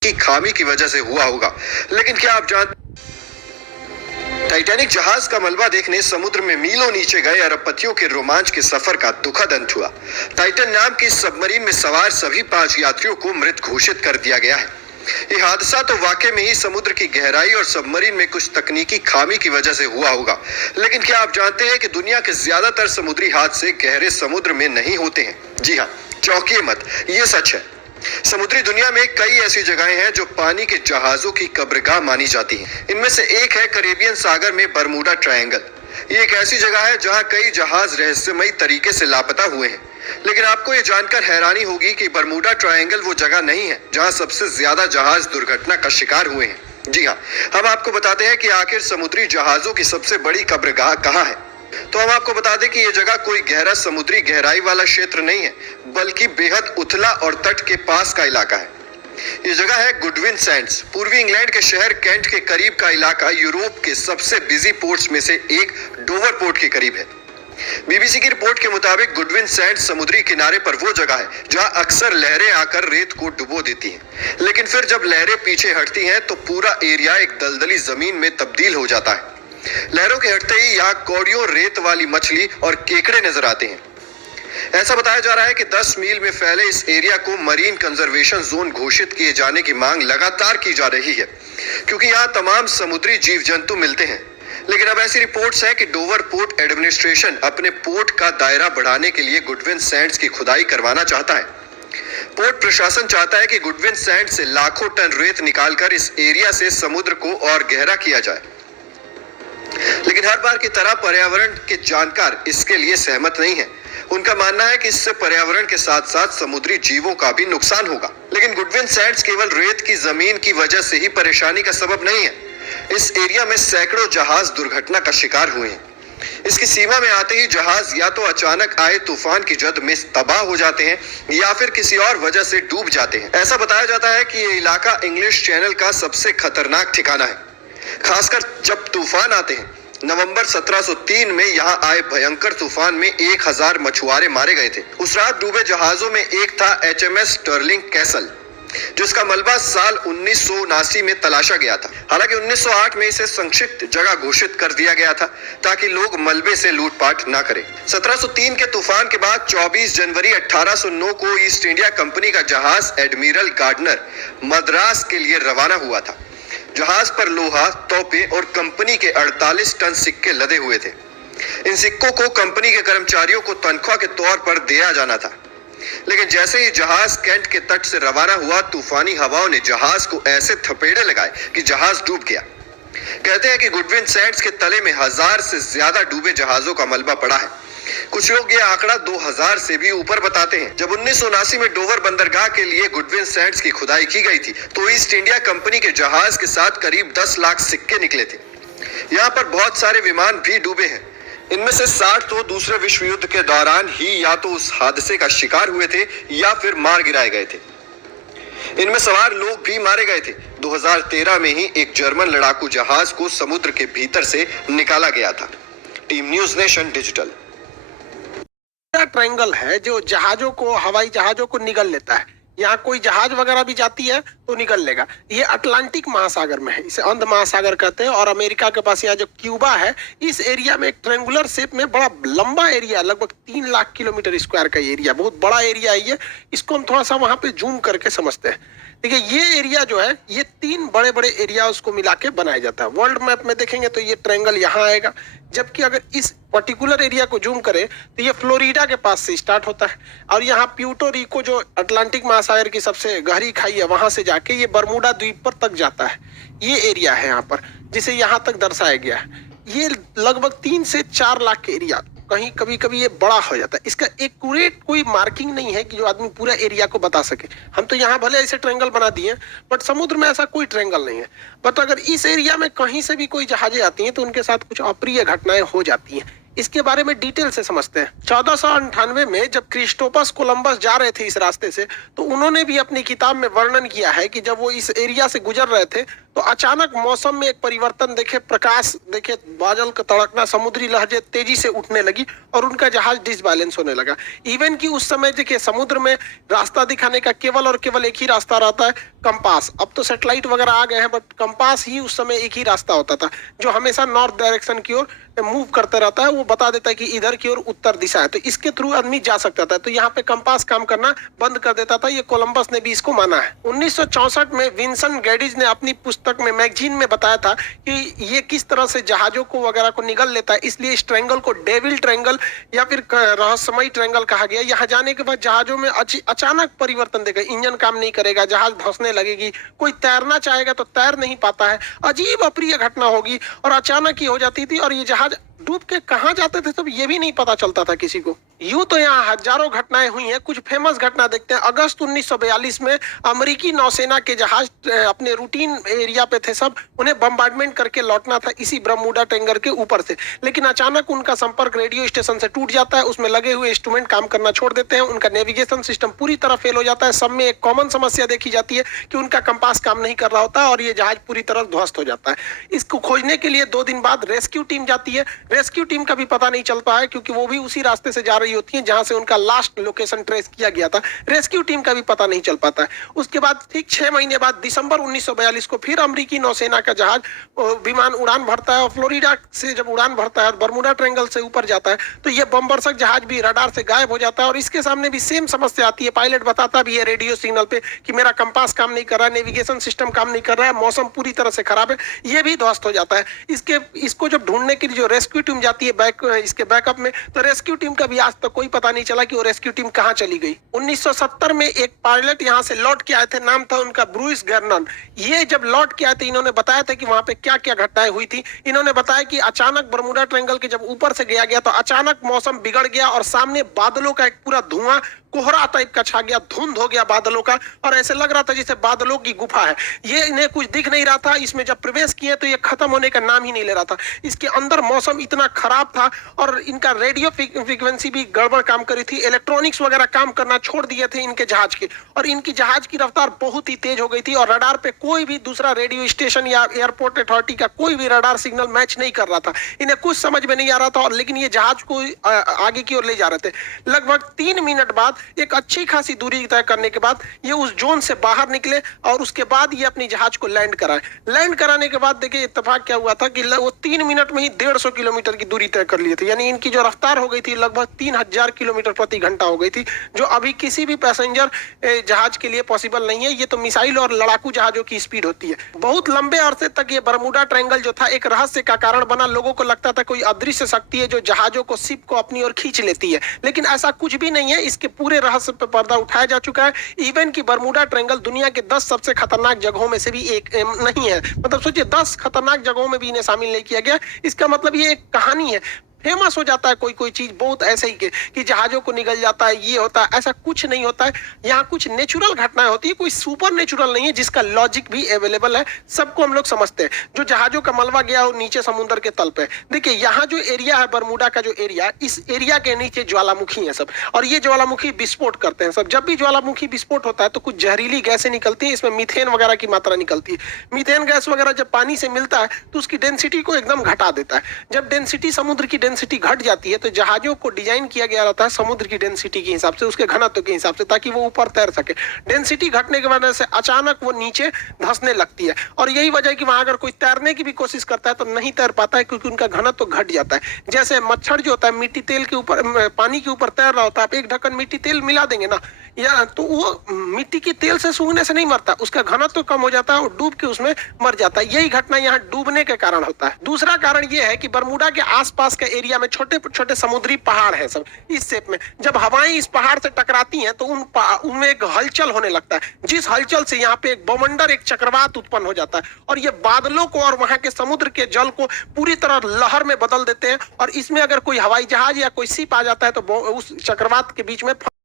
की खामी की वजह से हुआ होगा। लेकिन क्या आप जानते टाइटैनिक जहाज का मलबा देखने समुद्र में मीलों नीचे गए अरबपतियों के रोमांच के सफर का दुखद अंत हुआ। टाइटन नाम की इस सबमरीन में सवार सभी 5 यात्रियों को मृत घोषित कर दिया गया है। ये हादसा तो वाकई में ही समुद्र की गहराई और सबमरीन में कुछ तकनीकी खामी की वजह से हुआ होगा। लेकिन क्या आप जानते हैं कि दुनिया के ज्यादातर समुद्री हादसे गहरे समुद्र में नहीं होते हैं? जी हाँ, चौंकिए मत, ये सच है। समुद्री दुनिया में कई ऐसी जगहें हैं जो पानी के जहाजों की कब्रगाह मानी जाती हैं। इनमें से एक है कैरेबियन सागर में बरमूडा ट्रायंगल। ये एक ऐसी जगह है जहां कई जहाज रहस्यमयी तरीके से लापता हुए हैं। लेकिन आपको ये जानकर हैरानी होगी कि बरमूडा ट्रायंगल वो जगह नहीं है जहां सबसे ज्यादा जहाज दुर्घटना का शिकार हुए हैं। जी हाँ, हम आपको बताते हैं कि आखिर समुद्री जहाजों की सबसे बड़ी कब्रगाह कहाँ है। तो हम आपको बता दें कि यह जगह कोई गहरा समुद्री गहराई वाला क्षेत्र नहीं है, बल्कि बेहद उथला और तट के पास का इलाका है। यह जगह है गुडविन सैंड्स। पूर्वी इंग्लैंड के शहर कैंट के करीब का इलाका यूरोप के सबसे बिजी पोर्ट्स में से एक डोवर पोर्ट के करीब है। बीबीसी की रिपोर्ट के मुताबिक गुडविन सैंड्स समुद्री किनारे पर वो जगह है जहां अक्सर लहरें आकर रेत को डुबो देती हैं। लेकिन फिर जब लहरें पीछे हटती हैं तो पूरा एरिया एक दलदली जमीन में तब्दील हो जाता है। लहरों के हटते ही यहाँ कौड़ियों, रेत वाली मछली और केकड़े नजर आते हैं। ऐसा बताया जा रहा है कि 10 मील में फैले इस एरिया को मरीन कंजर्वेशन जोन घोषित किए जाने की मांग लगातार की जा रही है, क्योंकि यहाँ तमाम समुद्री जीव जंतु मिलते हैं। लेकिन अब ऐसी रिपोर्ट्स हैं कि डोवर पोर्ट एडमिनिस्ट्रेशन अपने पोर्ट का दायरा बढ़ाने के लिए गुडविन सैंड्स की खुदाई करवाना चाहता है। पोर्ट प्रशासन चाहता है कि गुडविन सैंड्स से लाखों टन रेत निकालकर इस एरिया से समुद्र को और गहरा किया जाए। लेकिन हर बार की तरह पर्यावरण के जानकार इसके लिए सहमत नहीं है। उनका मानना है कि इससे पर्यावरण के साथ साथ समुद्री जीवों का भी नुकसान होगा। लेकिन गुडविन सैंड्स केवल रेत की जमीन की वजह से ही परेशानी का सबब नहीं है। इस एरिया में सैकड़ों जहाज दुर्घटना का शिकार हुए हैं। इसकी सीमा में आते ही जहाज या तो अचानक आए तूफान की जद में तबाह हो जाते हैं या फिर किसी और वजह से डूब जाते हैं। ऐसा बताया जाता है कि ये इलाका इंग्लिश चैनल का सबसे खतरनाक ठिकाना है, खासकर जब तूफान आते हैं। नवंबर 1703 में यहाँ आए भयंकर तूफान में 1000 मछुआरे मारे गए थे। उस रात डूबे जहाजों में एक था HMS स्टर्लिंग कैसल, जिसका मलबा साल 1979 में तलाशा गया था। हालांकि 1908 में इसे संक्षिप्त जगह घोषित कर दिया गया था ताकि लोग मलबे से लूटपाट ना करें। 1703 के तूफान के बाद 24 जनवरी 1809 को ईस्ट इंडिया कंपनी का जहाज एडमिरल गार्डनर मद्रास के लिए रवाना हुआ था। जहाज पर लोहा, तोपे और कंपनी के 48 टन सिक्के लदे हुए थे। इन सिक्कों को कंपनी के कर्मचारियों को तनख्वाह के तौर पर दिया जाना था। लेकिन जैसे ही जहाज कैंट के तट से रवाना हुआ, तूफानी हवाओं ने जहाज को ऐसे थपेड़े लगाए कि जहाज डूब गया। कहते हैं कि गुडविन सैंड्स के तले में 1000 से ज्यादा डूबे जहाजों का मलबा पड़ा है। कुछ लोग ये आंकड़ा 2000 से भी ऊपर बताते हैं। जब 1979 में डोवर बंदरगाह के लिए गुडविन सैंड्स की खुदाई की गई थी तो ईस्ट इंडिया कंपनी के जहाज के साथ करीब 10 लाख सिक्के निकले थे। यहाँ पर बहुत सारे विमान भी डूबे हैं। इनमें से 60 तो दूसरे विश्व युद्ध के दौरान ही या तो उस हादसे का शिकार हुए थे या फिर मार गिराए गए थे। इनमें सवार लोग भी मारे गए थे। 2013 में ही एक जर्मन लड़ाकू जहाज को समुद्र के भीतर से निकाला गया था। Team news nation digital. Triangle है जो जहाजों को, हवाई जहाजों को निगल लेता है। यहाँ कोई जहाज वगैरह भी जाती है तो निकल लेगा। ये अटलांटिक महासागर में है, इसे अंध महासागर कहते हैं। और अमेरिका के पास यहाँ जो क्यूबा है, इस एरिया में एक ट्रायंगुलर शेप में बड़ा लंबा एरिया, लगभग 3 लाख किलोमीटर स्क्वायर का एरिया, बहुत बड़ा एरिया है ये। इसको हम थोड़ा सा वहां पे जूम करके समझते हैं। देखिए, ये एरिया जो है, ये 3 बड़े बड़े एरिया उसको मिला के बनाया जाता है। वर्ल्ड मैप में देखेंगे तो ये ट्रायंगल यहाँ आएगा, जबकि अगर इस पर्टिकुलर एरिया को जूम करें तो ये फ्लोरिडा के पास से स्टार्ट होता है और यहाँ प्यूर्टो रिको, जो अटलांटिक महासागर की सबसे गहरी खाई है, वहां से जाके ये बरमूडा द्वीप पर तक जाता है। ये एरिया है यहाँ पर, जिसे यहाँ तक दर्शाया गया है। ये लगभग 3 से 4 लाख के एरिया, कहीं कभी कभी ये बड़ा हो जाता है। इसका एक्यूरेट कोई मार्किंग नहीं है कि जो आदमी पूरा एरिया को बता सके। हम तो यहाँ भले ऐसे ट्रायंगल बना दिए, बट समुद्र में ऐसा कोई ट्रायंगल नहीं है। बट अगर इस एरिया में कहीं से भी कोई जहाजें आती हैं तो उनके साथ कुछ अप्रिय घटनाएं हो जाती हैं। इसके बारे में डिटेल से समझते हैं। 1498 में जब क्रिस्टोफर कोलंबस जा रहे थे इस रास्ते से, तो उन्होंने भी अपनी किताब में वर्णन किया है कि जब वो इस एरिया से गुजर रहे थे तो अचानक मौसम में एक परिवर्तन देखे, प्रकाश देखे, बादल का तड़कना, समुद्री लहजें तेजी से उठने लगी और उनका जहाज डिसबैलेंस होने लगा। इवन कि उस समय देखिए समुद्र में रास्ता दिखाने का केवल और केवल एक ही रास्ता रहता है, कंपास। अब तो सैटेलाइट वगैरह आ गए हैं, बट कंपास ही उस समय एक ही रास्ता होता था जो हमेशा नॉर्थ डायरेक्शन की ओर मूव करते रहता है। वो बता देता है कि इधर की ओर उत्तर दिशा है, तो इसके थ्रू आदमी जा सकता था। तो यहाँ पे कंपास काम करना बंद कर देता था। ये कोलंबस ने भी इसको माना है। 1964 में विंसेंट गैडिज ने अपनी पुस्तक में, मैगजीन में बताया था कि ये किस तरह से जहाजों को वगैरह को निगल लेता है। इसलिए इस ट्रायंगल को डेविल ट्रायंगल या फिर रहस्यमयी ट्रायंगल कहा गया। यहाँ जाने के बाद जहाजों में अचानक परिवर्तन देगा, इंजन काम नहीं करेगा, जहाज धंसने लगेगी, कोई तैरना चाहेगा तो तैर नहीं पाता है, अजीब अप्रिय घटना होगी और अचानक ही हो जाती थी। और ये जहाज डूब के कहाँ जाते थे तब ये भी नहीं पता चलता था किसी को। यूं तो यहाँ हजारों घटनाएं हुई हैं, कुछ फेमस घटना देखते हैं। अगस्त 1942 में अमेरिकी नौसेना के जहाज अपने रूटीन एरिया पे थे, सब उन्हें बम्बार्डमेंट करके लौटना था इसी बरमूडा ट्रायंगल के ऊपर से, लेकिन अचानक उनका संपर्क रेडियो स्टेशन से टूट जाता है। उसमें लगे हुए इंस्ट्रूमेंट काम करना छोड़ देते हैं, उनका नेविगेशन सिस्टम पूरी तरह फेल हो जाता है। सब में एक कॉमन समस्या देखी जाती है कि उनका कंपास काम नहीं कर रहा होता और ये जहाज पूरी तरह ध्वस्त हो जाता है। इसको खोजने के लिए 2 दिन बाद रेस्क्यू टीम जाती है। रेस्क्यू टीम का भी पता नहीं चलता है क्योंकि वो भी उसी रास्ते से जा रही होती है जहां से उनका लास्ट लोकेशन ट्रेस किया गया था। रेस्क्यू टीम का भी पता नहीं चल पाता है। उसके बाद ठीक 6 महीने बाद दिसंबर 1942 को फिर अमेरिकी नौसेना का जहाज विमान उड़ान भरता है और फ्लोरिडा से जब उड़ान भरता है और बरमूडा ट्रायंगल से ऊपर जाता है तो ये बमबरसक जहाज भी रडार से गायब हो जाता है और इसके सामने भी सेम समस्या आती है। पायलट बताता भी है रेडियो सिग्नल पे कि मेरा कंपास काम नहीं कर रहा है, नेविगेशन सिस्टम काम नहीं कर रहा है, मौसम पूरी तरह से खराब है। ये भी ध्वस्त हो जाता है। इसको जब ढूंढने के लिए जो रेस्क्यू टीम जाती है इसके बैकअप में, तो रेस्क्यू टीम का भी आज तक कोई पता नहीं चला कि वो रेस्क्यू टीम कहां चली गई। 1970 में एक पायलट यहां से लौट के आए थे, नाम था उनका ब्रूइस गर्नन। ये जब लौट के आए थे इन्होंने बताया था कि वहां पे क्या क्या घटनाएं हुई थी। इन्होंने बताया कि अचानक बरमूडा ट्रायंगल के जब ऊपर से गया तो अचानक मौसम बिगड़ गया और सामने बादलों का एक पूरा धुआं, कोहरा टाइप का छा गया, धुंध हो गया बादलों का और ऐसे लग रहा था जैसे बादलों की गुफा है। ये इन्हें कुछ दिख नहीं रहा था। इसमें जब प्रवेश किए तो ये खत्म होने का नाम ही नहीं ले रहा था। इसके अंदर मौसम इतना खराब था और इनका रेडियो फ्रीक्वेंसी भी गड़बड़ काम करी थी, इलेक्ट्रॉनिक्स वगैरह काम करना छोड़ दिए थे इनके जहाज के, और इनकी जहाज की रफ्तार बहुत ही तेज हो गई थी और रडार पे कोई भी दूसरा रेडियो स्टेशन या एयरपोर्ट अथॉरिटी का कोई भी रडार सिग्नल मैच नहीं कर रहा था। इन्हें कुछ समझ में नहीं आ रहा था और लेकिन ये जहाज को आगे की ओर ले जा रहे थे। लगभग 3 मिनट बाद, एक अच्छी खासी दूरी तय करने के बाद ये उस जोन से बाहर निकले और उसके बाद ये अपनी जहाज को लैंड कराए। लैंड कराने के बाद देखिए इत्तेफाक क्या हुआ था कि वो 3 मिनट में ही 150 किलोमीटर की दूरी तय कर लिए थे। यानी इनकी जो रफ्तार हो गई थी लगभग 3000 किलोमीटर प्रति घंटा हो गई थी, जो अभी किसी भी पैसेंजर जहाज के लिए पॉसिबल नहीं है। ये तो मिसाइल और लड़ाकू जहाजों की स्पीड होती है। बहुत लंबे अरसे तक ये बरमूडा ट्रायंगल जो था एक रहस्य का कारण बना। लोगों को लगता था कोई अदृश्य शक्ति है जो जहाजों को, शिप को अपनी ओर खींच लेती है, लेकिन ऐसा कुछ भी नहीं है। इसके पूरे रहस्य पर पर्दा उठाया जा चुका है। इवन की बरमूडा ट्रायंगल दुनिया के 10 सबसे खतरनाक जगहों में से भी एक नहीं है। मतलब सोचिए 10 खतरनाक जगहों में भी इन्हें शामिल नहीं किया गया। इसका मतलब ये एक कहानी है। फेमस हो जाता है कोई चीज बहुत ऐसे ही कि जहाजों को निगल जाता है, ये होता है, ऐसा कुछ नहीं होता है। यहाँ कुछ नेचुरल घटनाएं होती है, कोई सुपर नेचुरल नहीं है जिसका लॉजिक भी अवेलेबल है। सबको हम लोग समझते हैं। जो जहाजों का मलबा गया वो नीचे समुद्र के तल पे। देखिए यहाँ जो एरिया है बरमूडा का जो एरिया, इस एरिया के नीचे ज्वालामुखी है सब, और ये ज्वालामुखी विस्फोट करते हैं सब। जब भी ज्वालामुखी विस्फोट होता है तो कुछ जहरीली गैसें निकलती है, इसमें मीथेन वगैरह की मात्रा निकलती है। मीथेन गैस वगैरह जब पानी से मिलता है तो उसकी डेंसिटी को एकदम घटा देता है। जब डेंसिटी, समुद्र की डेंसिटी घट जाती है तो जहाजों को डिजाइन किया गया रहता है समुद्र की डेंसिटी के हिसाब से, उसके घनत्व के हिसाब से, ताकि वो ऊपर तैर सके। डेंसिटी घटने की वजह से अचानक वो नीचे धंसने लगती है और यही वजह है कि वहां अगर कोई तैरने की भी कोशिश करता है तो नहीं तैर पाता है क्योंकि उनका घनत्व घट जाता है। जैसे मच्छर जो होता है मिट्टी तेल के ऊपर, पानी के ऊपर तैर रहा होता है, आप एक ढक्कन मिट्टी तेल मिला देंगे ना, या तो वो मिट्टी के तेल से सूंघने से नहीं मरता, उसका घनत्व कम हो जाता है और डूब के उसमें मर जाता है। यही घटना यहाँ डूबने के कारण होता है। दूसरा कारण यह है कि बरमूडा के आसपास के एरिया में छोटे छोटे समुद्री पहाड़ है सब इस शेप में। जब हवाएं इस पहाड़ से टकराती हैं तो उनमें एक हलचल होने लगता है, जिस हलचल से यहाँ पे एक बवंडर, एक चक्रवात उत्पन्न हो जाता है और ये बादलों को और वहां के समुद्र के जल को पूरी तरह लहर में बदल देते हैं। और इसमें अगर कोई हवाई जहाज या कोई शिप आ जाता है तो उस चक्रवात के बीच में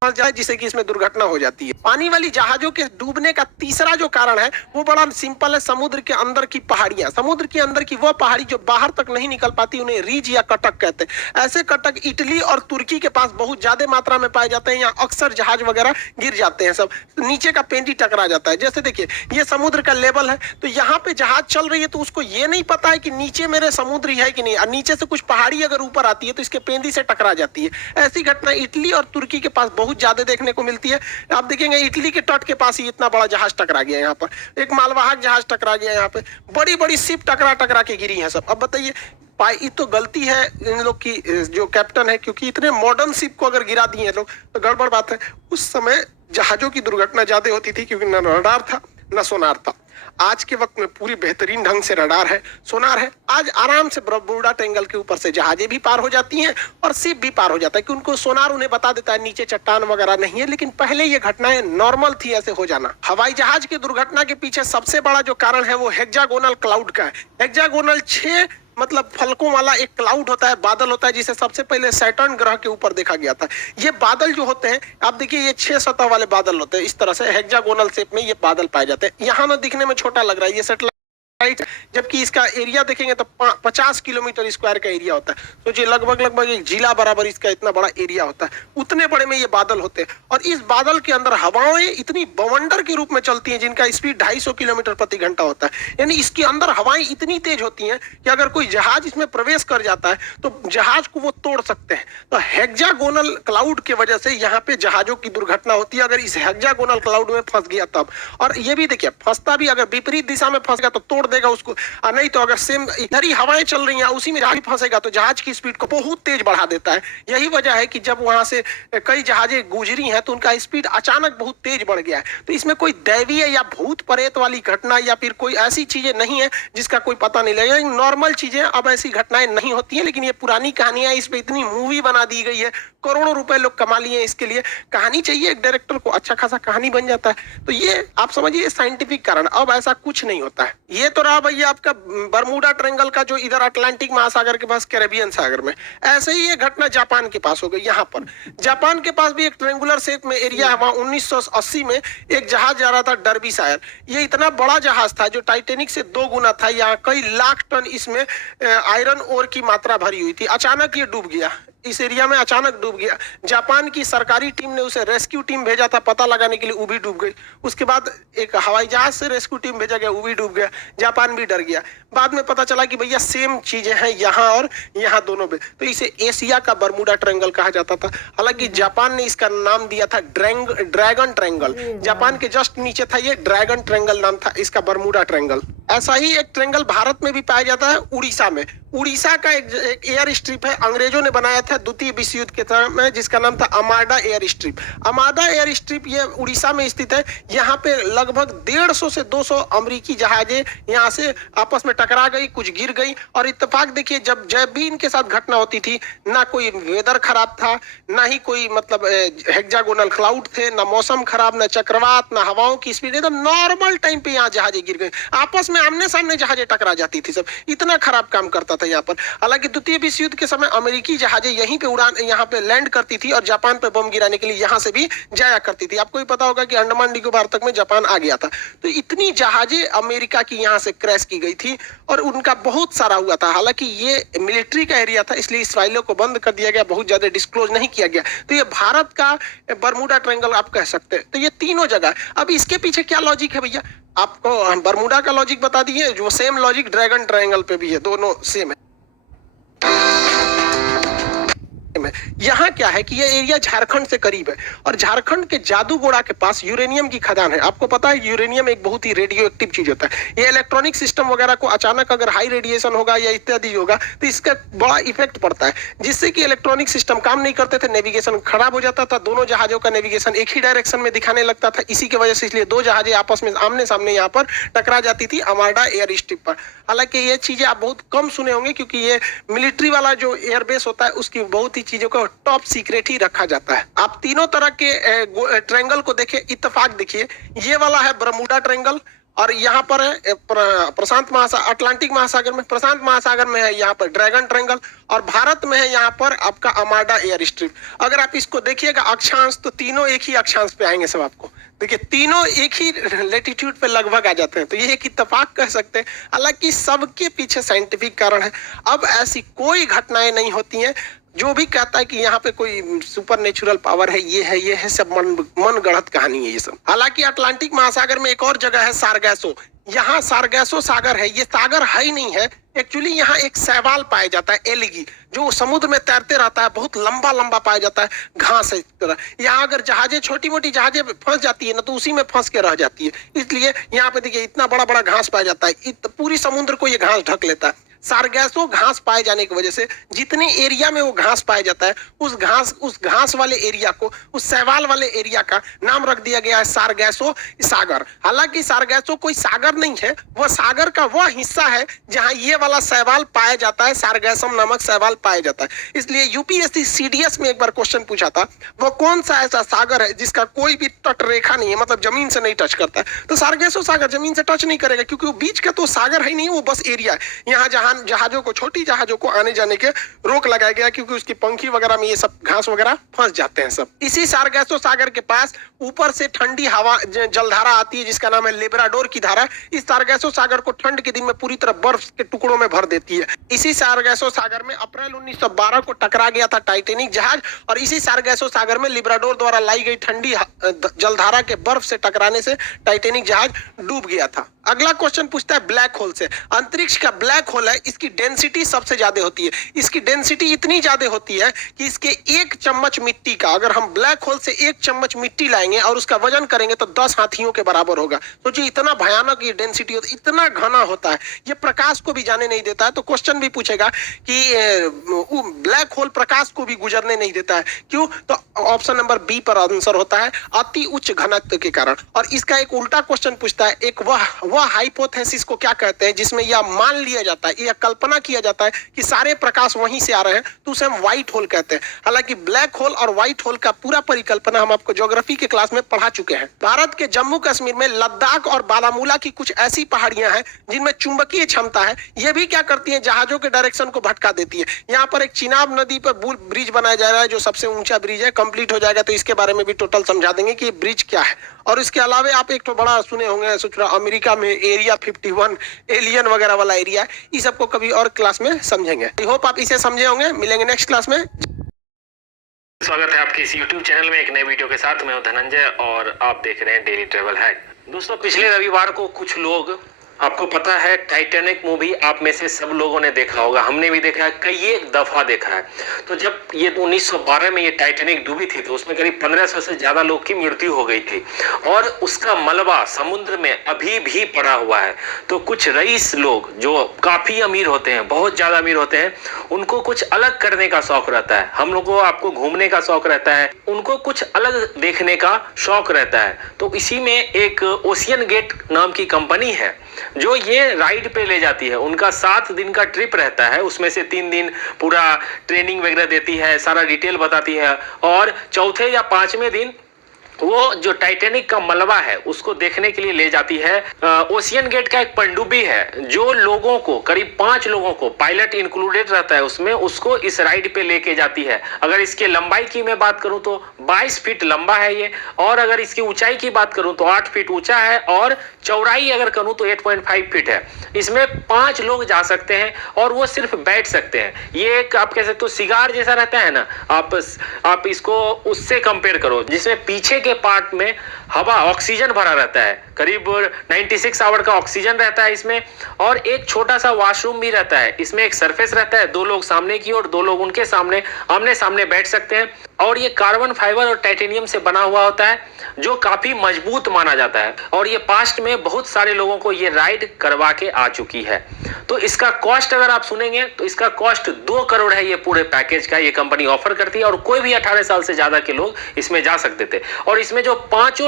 फंस जाए जिससे कि इसमें दुर्घटना हो जाती है। पानी वाली जहाजों के डूबने का तीसरा जो कारण है वो बड़ा सिंपल है, समुद्र के अंदर की पहाड़ियां। समुद्र के अंदर की वो पहाड़ी जो बाहर तक नहीं निकल पाती उन्हें रीज या कटक कहते हैं। ऐसे कटक इटली और तुर्की के पास बहुत ज्यादा मात्रा में पाए जाते हैं। यहाँ अक्सर जहाज वगैरह गिर जाते हैं, सब नीचे का पेंटी टकरा जाता है। जैसे देखिए ये समुद्र का लेवल है, तो यहाँ पे जहाज चल रही है तो उसको ये नहीं पता है कि नीचे मेरे समुद्र है कि नहीं, और नीचे से कुछ पहाड़ी अगर ऊपर आती है तो इसके पेंदी से टकरा जाती है। ऐसी घटना इटली और तुर्की के पास बहुत ज्यादा देखने को मिलती है। आप देखेंगे इटली के तट के पास ही इतना बड़ा जहाज टकरा गया, यहाँ पर एक मालवाहक जहाज टकरा गया, यहाँ पे बड़ी बड़ी शिप टकरा टकरा के गिरी है सब। अब बताइए ये तो गलती है इन लोग की, जो कैप्टन है, क्योंकि इतने मॉडर्न शिप को अगर गिरा दिए लोग तो गड़बड़ बात है। उस समय जहाजों की दुर्घटना ज्यादा होती थी क्योंकि न रडार था न सोनार था। आज के वक्त में पूरी बेहतरीन ढंग से रडार है, सोनार है। आज आराम से बर्मुडा ट्रायंगल के ऊपर से जहाजें भी पार हो जाती हैं और शिप भी पार हो जाता है कि उनको सोनार उन्हें बता देता है नीचे चट्टान वगैरह नहीं है। लेकिन पहले ये घटनाएं नॉर्मल थी ऐसे हो जाना। हवाई जहाज की दुर्घटना के पीछे सबसे बड़ा जो कारण है वो हेक्सागोनल क्लाउड का है। हेक्सागोनल 6 मतलब फलकों वाला एक क्लाउड होता है, बादल होता है, जिसे सबसे पहले सैटर्न ग्रह के ऊपर देखा गया था। ये बादल जो होते हैं आप देखिए ये 6 सतह वाले बादल होते हैं, इस तरह से हेक्सागोनल शेप में ये बादल पाए जाते हैं। यहाँ ना दिखने में छोटा लग रहा है ये सैटेलाइट, जबकि इसका एरिया देखेंगे तो 50 किलोमीटर स्क्वायर का एरिया होता है। तो ये लगभग एक जिला बराबर इसका इतना बड़ा एरिया होता है। उतने बड़े में ये बादल होते हैं और इस बादल के अंदर हवाएं इतनी बवंडर के रूप में चलती हैं जिनका स्पीड 250 किलोमीटर प्रति घंटा होता है। यानी इसके अंदर हवाएं इतनी तेज होती हैं कि अगर कोई जहाज इसमें प्रवेश कर जाता है तो जहाज को वो तोड़ सकते हैं। तो हेक्सागोनल क्लाउड की वजह से यहाँ पे जहाजों की दुर्घटना होती है अगर इस हेक्सागोनल क्लाउड में फंस गया तब। और ये भी देखिए फंसता भी अगर विपरीत दिशा में फंस गया तो तोड़ देगा उसको, और नहीं तो अगर सेम इधर ही हवाएं चल रही हैं उसी में जहाज फंसेगा तो जहाज की स्पीड को बहुत तेज बढ़ा देता है। यही वजह है कि जब वहां से कई जहाजें गुजरी हैं तो उनका स्पीड अचानक बहुत तेज बढ़ गया है। तो इसमें कोई दैवीय या भूत प्रेत वाली घटना या फिर कोई ऐसी चीजें नहीं है जिसका कोई पता नहीं लगेगा। नॉर्मल चीजें, अब ऐसी घटनाएं नहीं होती हैं, लेकिन ये पुरानी कहानियां, इस पे इतनी मूवी बना दी गई है, करोड़ों रुपए लोग कमा लिए इसके लिए। कहानी चाहिए एक डायरेक्टर को, अच्छा खासा कहानी बन जाता है। तो ये आप समझिए साइंटिफिक कारण। अब ऐसा कुछ नहीं होता है। ये तो रहा भैया आपका बर्मुडा ट्रायंगल का जो इधर अटलांटिक महासागर के पास कैरेबियन सागर में। ऐसे ही ये घटना जापान के पास हो गई। यहाँ पर जापान के पास भी एक ट्रायंगुलर शेप में एरिया है। वहां 1980 में एक जहाज जा रहा था डर्बीशायर। ये इतना बड़ा जहाज था जो टाइटेनिक से 2 गुना था। यहाँ कई लाख टन इसमें आयरन ओर की मात्रा भरी हुई थी। अचानक ये डूब गया, इस एरिया में अचानक डूब गया। जापान की सरकारी टीम ने उसे रेस्क्यू टीम भेजा था पता लगाने के लिए, वो भी डूब गई। उसके बाद एक हवाई जहाज से रेस्क्यू टीम भेजा गया, वो भी डूब गया। जापान भी डर गया। बाद में पता चला कि भैया सेम चीजें हैं यहाँ और यहाँ दोनों पे। तो इसे एशिया का बर्मुडा ट्रायंगल कहा जाता था। हालांकि जापान ने इसका नाम दिया था ड्रैगन ट्रायंगल। जापान के जस्ट नीचे था ये ड्रैगन ट्रायंगल नाम था इसका, बर्मुडा ट्रायंगल। ऐसा ही एक ट्रायंगल भारत में भी पाया जाता है, उड़ीसा में। उड़ीसा का एक एयर स्ट्रिप है, अंग्रेजों ने बनाया था द्वितीय विश्व युद्ध के समय, जिसका नाम था अमाडा एयर स्ट्रिप। अमाडा एयर स्ट्रिप ये उड़ीसा में स्थित है। यहाँ पे लगभग 150 से 200 अमेरिकी जहाजें यहाँ से आपस में टकरा गई, कुछ गिर गई। और इत्तेफाक देखिए जब भी इनके साथ घटना होती थी, ना कोई वेदर खराब था, ना ही कोई मतलब हेक्सागोनल क्लाउड थे, ना मौसम खराब, ना चक्रवात, ना हवाओं की स्पीड, एकदम नॉर्मल टाइम पे यहाँ जहाजें गिर गई। आपस में आमने सामने जहाजें टकरा जाती थी सब। इतना खराब काम करता था यहाँ पर। हालांकि द्वितीय विश्व युद्ध के समय अमेरिकी जहाजें यहीं पे उड़ान, यहाँ पे लैंड करती थी और जापान पे बम गिराने के लिए यहाँ से भी जाया करती थी। आपको भी पता होगा कि अंडमान निकोबार तक में जापान आ गया था। तो इतनी जहाजें अमेरिका की यहाँ से क्रैश की गई थी और उनका बहुत सारा हुआ था। हालांकि ये मिलिट्री का एरिया था, इसलिए इस फाइलों को बंद कर दिया गया, बहुत ज्यादा डिस्क्लोज नहीं किया गया। तो ये भारत का बर्मुडा ट्रायंगल आप कह सकते हैं। तो ये तीनों जगह। अब इसके पीछे क्या लॉजिक है भैया? आपको बर्मुडा का लॉजिक बता दिए, जो सेम लॉजिक ड्रैगन ट्रायंगल पे भी है, दोनों सेम है। यहाँ क्या है कि ये एरिया झारखंड से करीब है और झारखंड के जादूगोड़ा के पास यूरेनियम की खदान है। आपको पता है यूरेनियम एक बहुत ही रेडियो एक्टिव चीज होता है। ये इलेक्ट्रॉनिक सिस्टम वगैरह को अचानक अगर हाई रेडिएशन होगा या इत्यादि होगा तो इसका बड़ा इफेक्ट पड़ता है, जिससे कि इलेक्ट्रॉनिक सिस्टम काम नहीं करते थे, नेविगेशन खराब हो जाता था, दोनों जहाजों का नेविगेशन एक ही डायरेक्शन में दिखाने लगता था। इसी की वजह से इसलिए 2 जहाजें आपस में आमने सामने यहाँ पर टकरा जाती थी अमाडा एयर स्ट्रिप पर। हालांकि ये चीजें आप बहुत कम सुने होंगे क्योंकि ये मिलिट्री वाला जो एयरबेस होता है उसकी बहुत ही चीजों को टॉप सीक्रेट ही रखा जाता है। आप तीनों तरह के ट्रायंगल को देखिए, इत्तेफाक देखिए, ये वाला है बर्मुडा ट्रायंगल और यहाँ पर है प्रशांत महासागर, अटलांटिक महासागर में, प्रशांत महासागर में है यहाँ पर ड्रैगन ट्रायंगल, और भारत में है यहाँ पर आपका अमाडा एयर स्ट्रिप। अगर आप इसको देखिएगा अक्षांश, तो तीनों एक ही अक्षांश पे आएंगे सब आपको। देखिए तीनों एक ही लेटीट्यूड पे लगभग आ जाते हैं, तो ये एक इत्तेफाक कह सकते हैं। हालांकि सबके पीछे साइंटिफिक कारण है। अब ऐसी कोई घटनाएं नहीं होती हैं। जो भी कहता है कि यहाँ पे कोई सुपर नेचुरल पावर है, ये है, सब मन गढ़ंत कहानी है ये सब। हालांकि अटलांटिक महासागर में एक और जगह है सारगैसो। यहाँ सारगैसो सागर है, ये सागर है ही नहीं है एक्चुअली। यहाँ एक शैवाल पाया जाता है, एलिगी, जो समुद्र में तैरते रहता है, बहुत लंबा लंबा पाया जाता है, घास है इस तरह। यहाँ अगर जहाजें, छोटी मोटी जहाजें फंस जाती है ना, तो उसी में फंस के रह जाती है। इसलिए यहाँ पे देखिए इतना बड़ा बड़ा घास पाया जाता है, पूरी समुद्र को ये घास ढक लेता है। सारगैसो घास पाए जाने की वजह से जितने एरिया में वो घास पाया जाता है, उस घास वाले एरिया को, उस शैवाल वाले एरिया का नाम रख दिया गया है सारगैसो सागर। हालांकि सारगैसो कोई सागर नहीं है, वह सागर का वह हिस्सा है जहां ये वाला शैवाल पाया जाता है, सारगैसम नामक शैवाल पाया जाता है। इसलिए यूपीएससी सीडीएस में एक बार क्वेश्चन पूछा था, वो कौन सा ऐसा सागर है जिसका कोई भी तट रेखा नहीं है, मतलब जमीन से नहीं टच करता है। तो सारगैसो सागर जमीन से टच नहीं करेगा, क्योंकि वो बीच का तो सागर है ही नहीं, वो बस एरिया है। यहाँ जहां जहाजों को, छोटी जहाजों को आने जाने के रोक लगाया गया, क्योंकि उसकी पंखी वगैरह में ये सब घास वगैरह फंस जाते हैं सब। इसी सारगैसो सागर के पास ऊपर से ठंडी हवा जलधारा आती है, जिसका नाम है लेब्राडोर की धारा। इस सारगैसो सागर को ठंड के दिन में पूरी तरह बर्फ के टुकड़ों में भर देती है। इसी सारगैसो सागर में अप्रैल 1912 को टकरा गया था टाइटैनिक जहाज, और इसी सारगैसो सागर में लेब्राडोर द्वारा लाई गई ठंडी जलधारा के बर्फ से टकराने से टाइटैनिक जहाज डूब गया था। अगला क्वेश्चन पूछता है ब्लैक होल से। अंतरिक्ष का ब्लैक होल है, इसकी डेंसिटी सबसे ज्यादा होती है। इसकी डेंसिटी इतनी ज्यादा होती है कि इसके 1 चम्मच मिट्टी का, अगर हम ब्लैक होल से 1 चम्मच मिट्टी लाएंगे और उसका वजन करेंगे तो 10 हाथियों के बराबर होगा। सोचिए इतना भयानक ये डेंसिटी होती है, इतना घना होता है, ये प्रकाश को भी जाने नहीं देता है। तो क्वेश्चन भी पूछेगा कि ब्लैक होल प्रकाश को भी गुजरने नहीं देता है, क्यों? तो ऑप्शन नंबर बी पर आंसर होता है, अति उच्च घनत्व के कारण। और इसका एक उल्टा क्वेश्चन पूछता है, एक वह हाइपोथेसिस को क्या कहते हैं जिसमें यह मान लिया जाता है, यह कल्पना किया जाता है कि सारे प्रकाश वहीं से आ रहे हैं, तो उसे हम व्हाइट होल कहते हैं। हालांकि ब्लैक होल और व्हाइट होल का पूरा परिकल्पना हम आपको ज्योग्राफी के क्लास में पढ़ा चुके हैं। भारत के जम्मू कश्मीर में लद्दाख और बारामूला की कुछ ऐसी पहाड़ियां हैं जिनमें चुंबकीय क्षमता है। ये भी क्या करती है, जहाजों के डायरेक्शन को भटका देती है। यहाँ पर एक चिनाब नदी पर ब्रिज बनाया जा रहा है, जो सबसे ऊंचा ब्रिज है, कंप्लीट हो जाएगा तो इसके बारे में भी टोटल समझा देंगे कि ब्रिज क्या है। और इसके अलावा आप एक तो बड़ा सुने होंगे, सोच रहा अमेरिका में एरिया 51 एलियन वगैरह वाला एरिया है, इस सबको कभी और क्लास में समझेंगे। आई होप आप इसे समझे होंगे। मिलेंगे नेक्स्ट क्लास में। स्वागत है आपके इस YouTube चैनल में एक नए वीडियो के साथ। मैं हूं धनंजय और आप देख रहे हैं डेली ट्रेवल हैक। दोस्तों, पिछले रविवार को कुछ लोग, आपको पता है टाइटैनिक मूवी आप में से सब लोगों ने देखा होगा, हमने भी देखा है, कई एक दफा देखा है। तो जब ये 1912 में ये टाइटैनिक डूबी थी तो उसमें करीब 1500 से ज्यादा लोग की मृत्यु हो गई थी, और उसका मलबा समुद्र में अभी भी पड़ा हुआ है। तो कुछ रईस लोग जो काफी अमीर होते हैं, बहुत ज्यादा अमीर होते हैं, उनको कुछ अलग करने का शौक रहता है। हम लोग को, आपको घूमने का शौक रहता है, उनको कुछ अलग देखने का शौक रहता है। तो इसी में एक ओशियन गेट नाम की कंपनी है जो ये राइड पे ले जाती है। उनका 7 दिन का ट्रिप रहता है, उसमें से 3 दिन पूरा ट्रेनिंग वगैरह देती है, सारा डिटेल बताती है, और चौथे या 5वें दिन वो जो टाइटैनिक का मलबा है उसको देखने के लिए ले जाती है। ओशियन गेट का एक पनडुब्बी है जो लोगों को, करीब 5 लोगों को, पायलट इंक्लूडेड रहता है उसमें, उसको इस राइड पे लेके जाती है। अगर इसके लंबाई की मैं बात करूं तो 22 फीट लंबा है ये, और अगर इसकी ऊंचाई की बात करूं तो 8 फीट ऊंचा है, और चौड़ाई अगर करूं तो 8.5 फीट है। इसमें 5 लोग जा सकते हैं और वो सिर्फ बैठ सकते हैं। ये एक, आप कह सकते हो, सिगार जैसा रहता है ना, आप इसको उससे कंपेयर करो, जिसमें पीछे के पार्ट में हवा, ऑक्सीजन भरा रहता है, करीब 96 आवर का ऑक्सीजन रहता है इसमें, और एक छोटा सा वॉशरूम भी रहता है। इसमें एक सरफेस रहता है, 2 लोग सामने की और 2 लोग उनके सामने आमने सामने बैठ सकते हैं, और ये कार्बन फाइबर और टाइटेनियम से बना हुआ होता है जो काफी मजबूत माना जाता है। और ये पास्ट में बहुत सारे लोगों को ये राइड करवा के आ चुकी है। तो इसका कॉस्ट अगर आप सुनेंगे तो इसका कॉस्ट 2 करोड़ है। ये पूरे पैकेज का ये कंपनी ऑफर करती है, और कोई भी 18 साल से ज्यादा के लोग इसमें जा सकते थे। और इसमें जो 5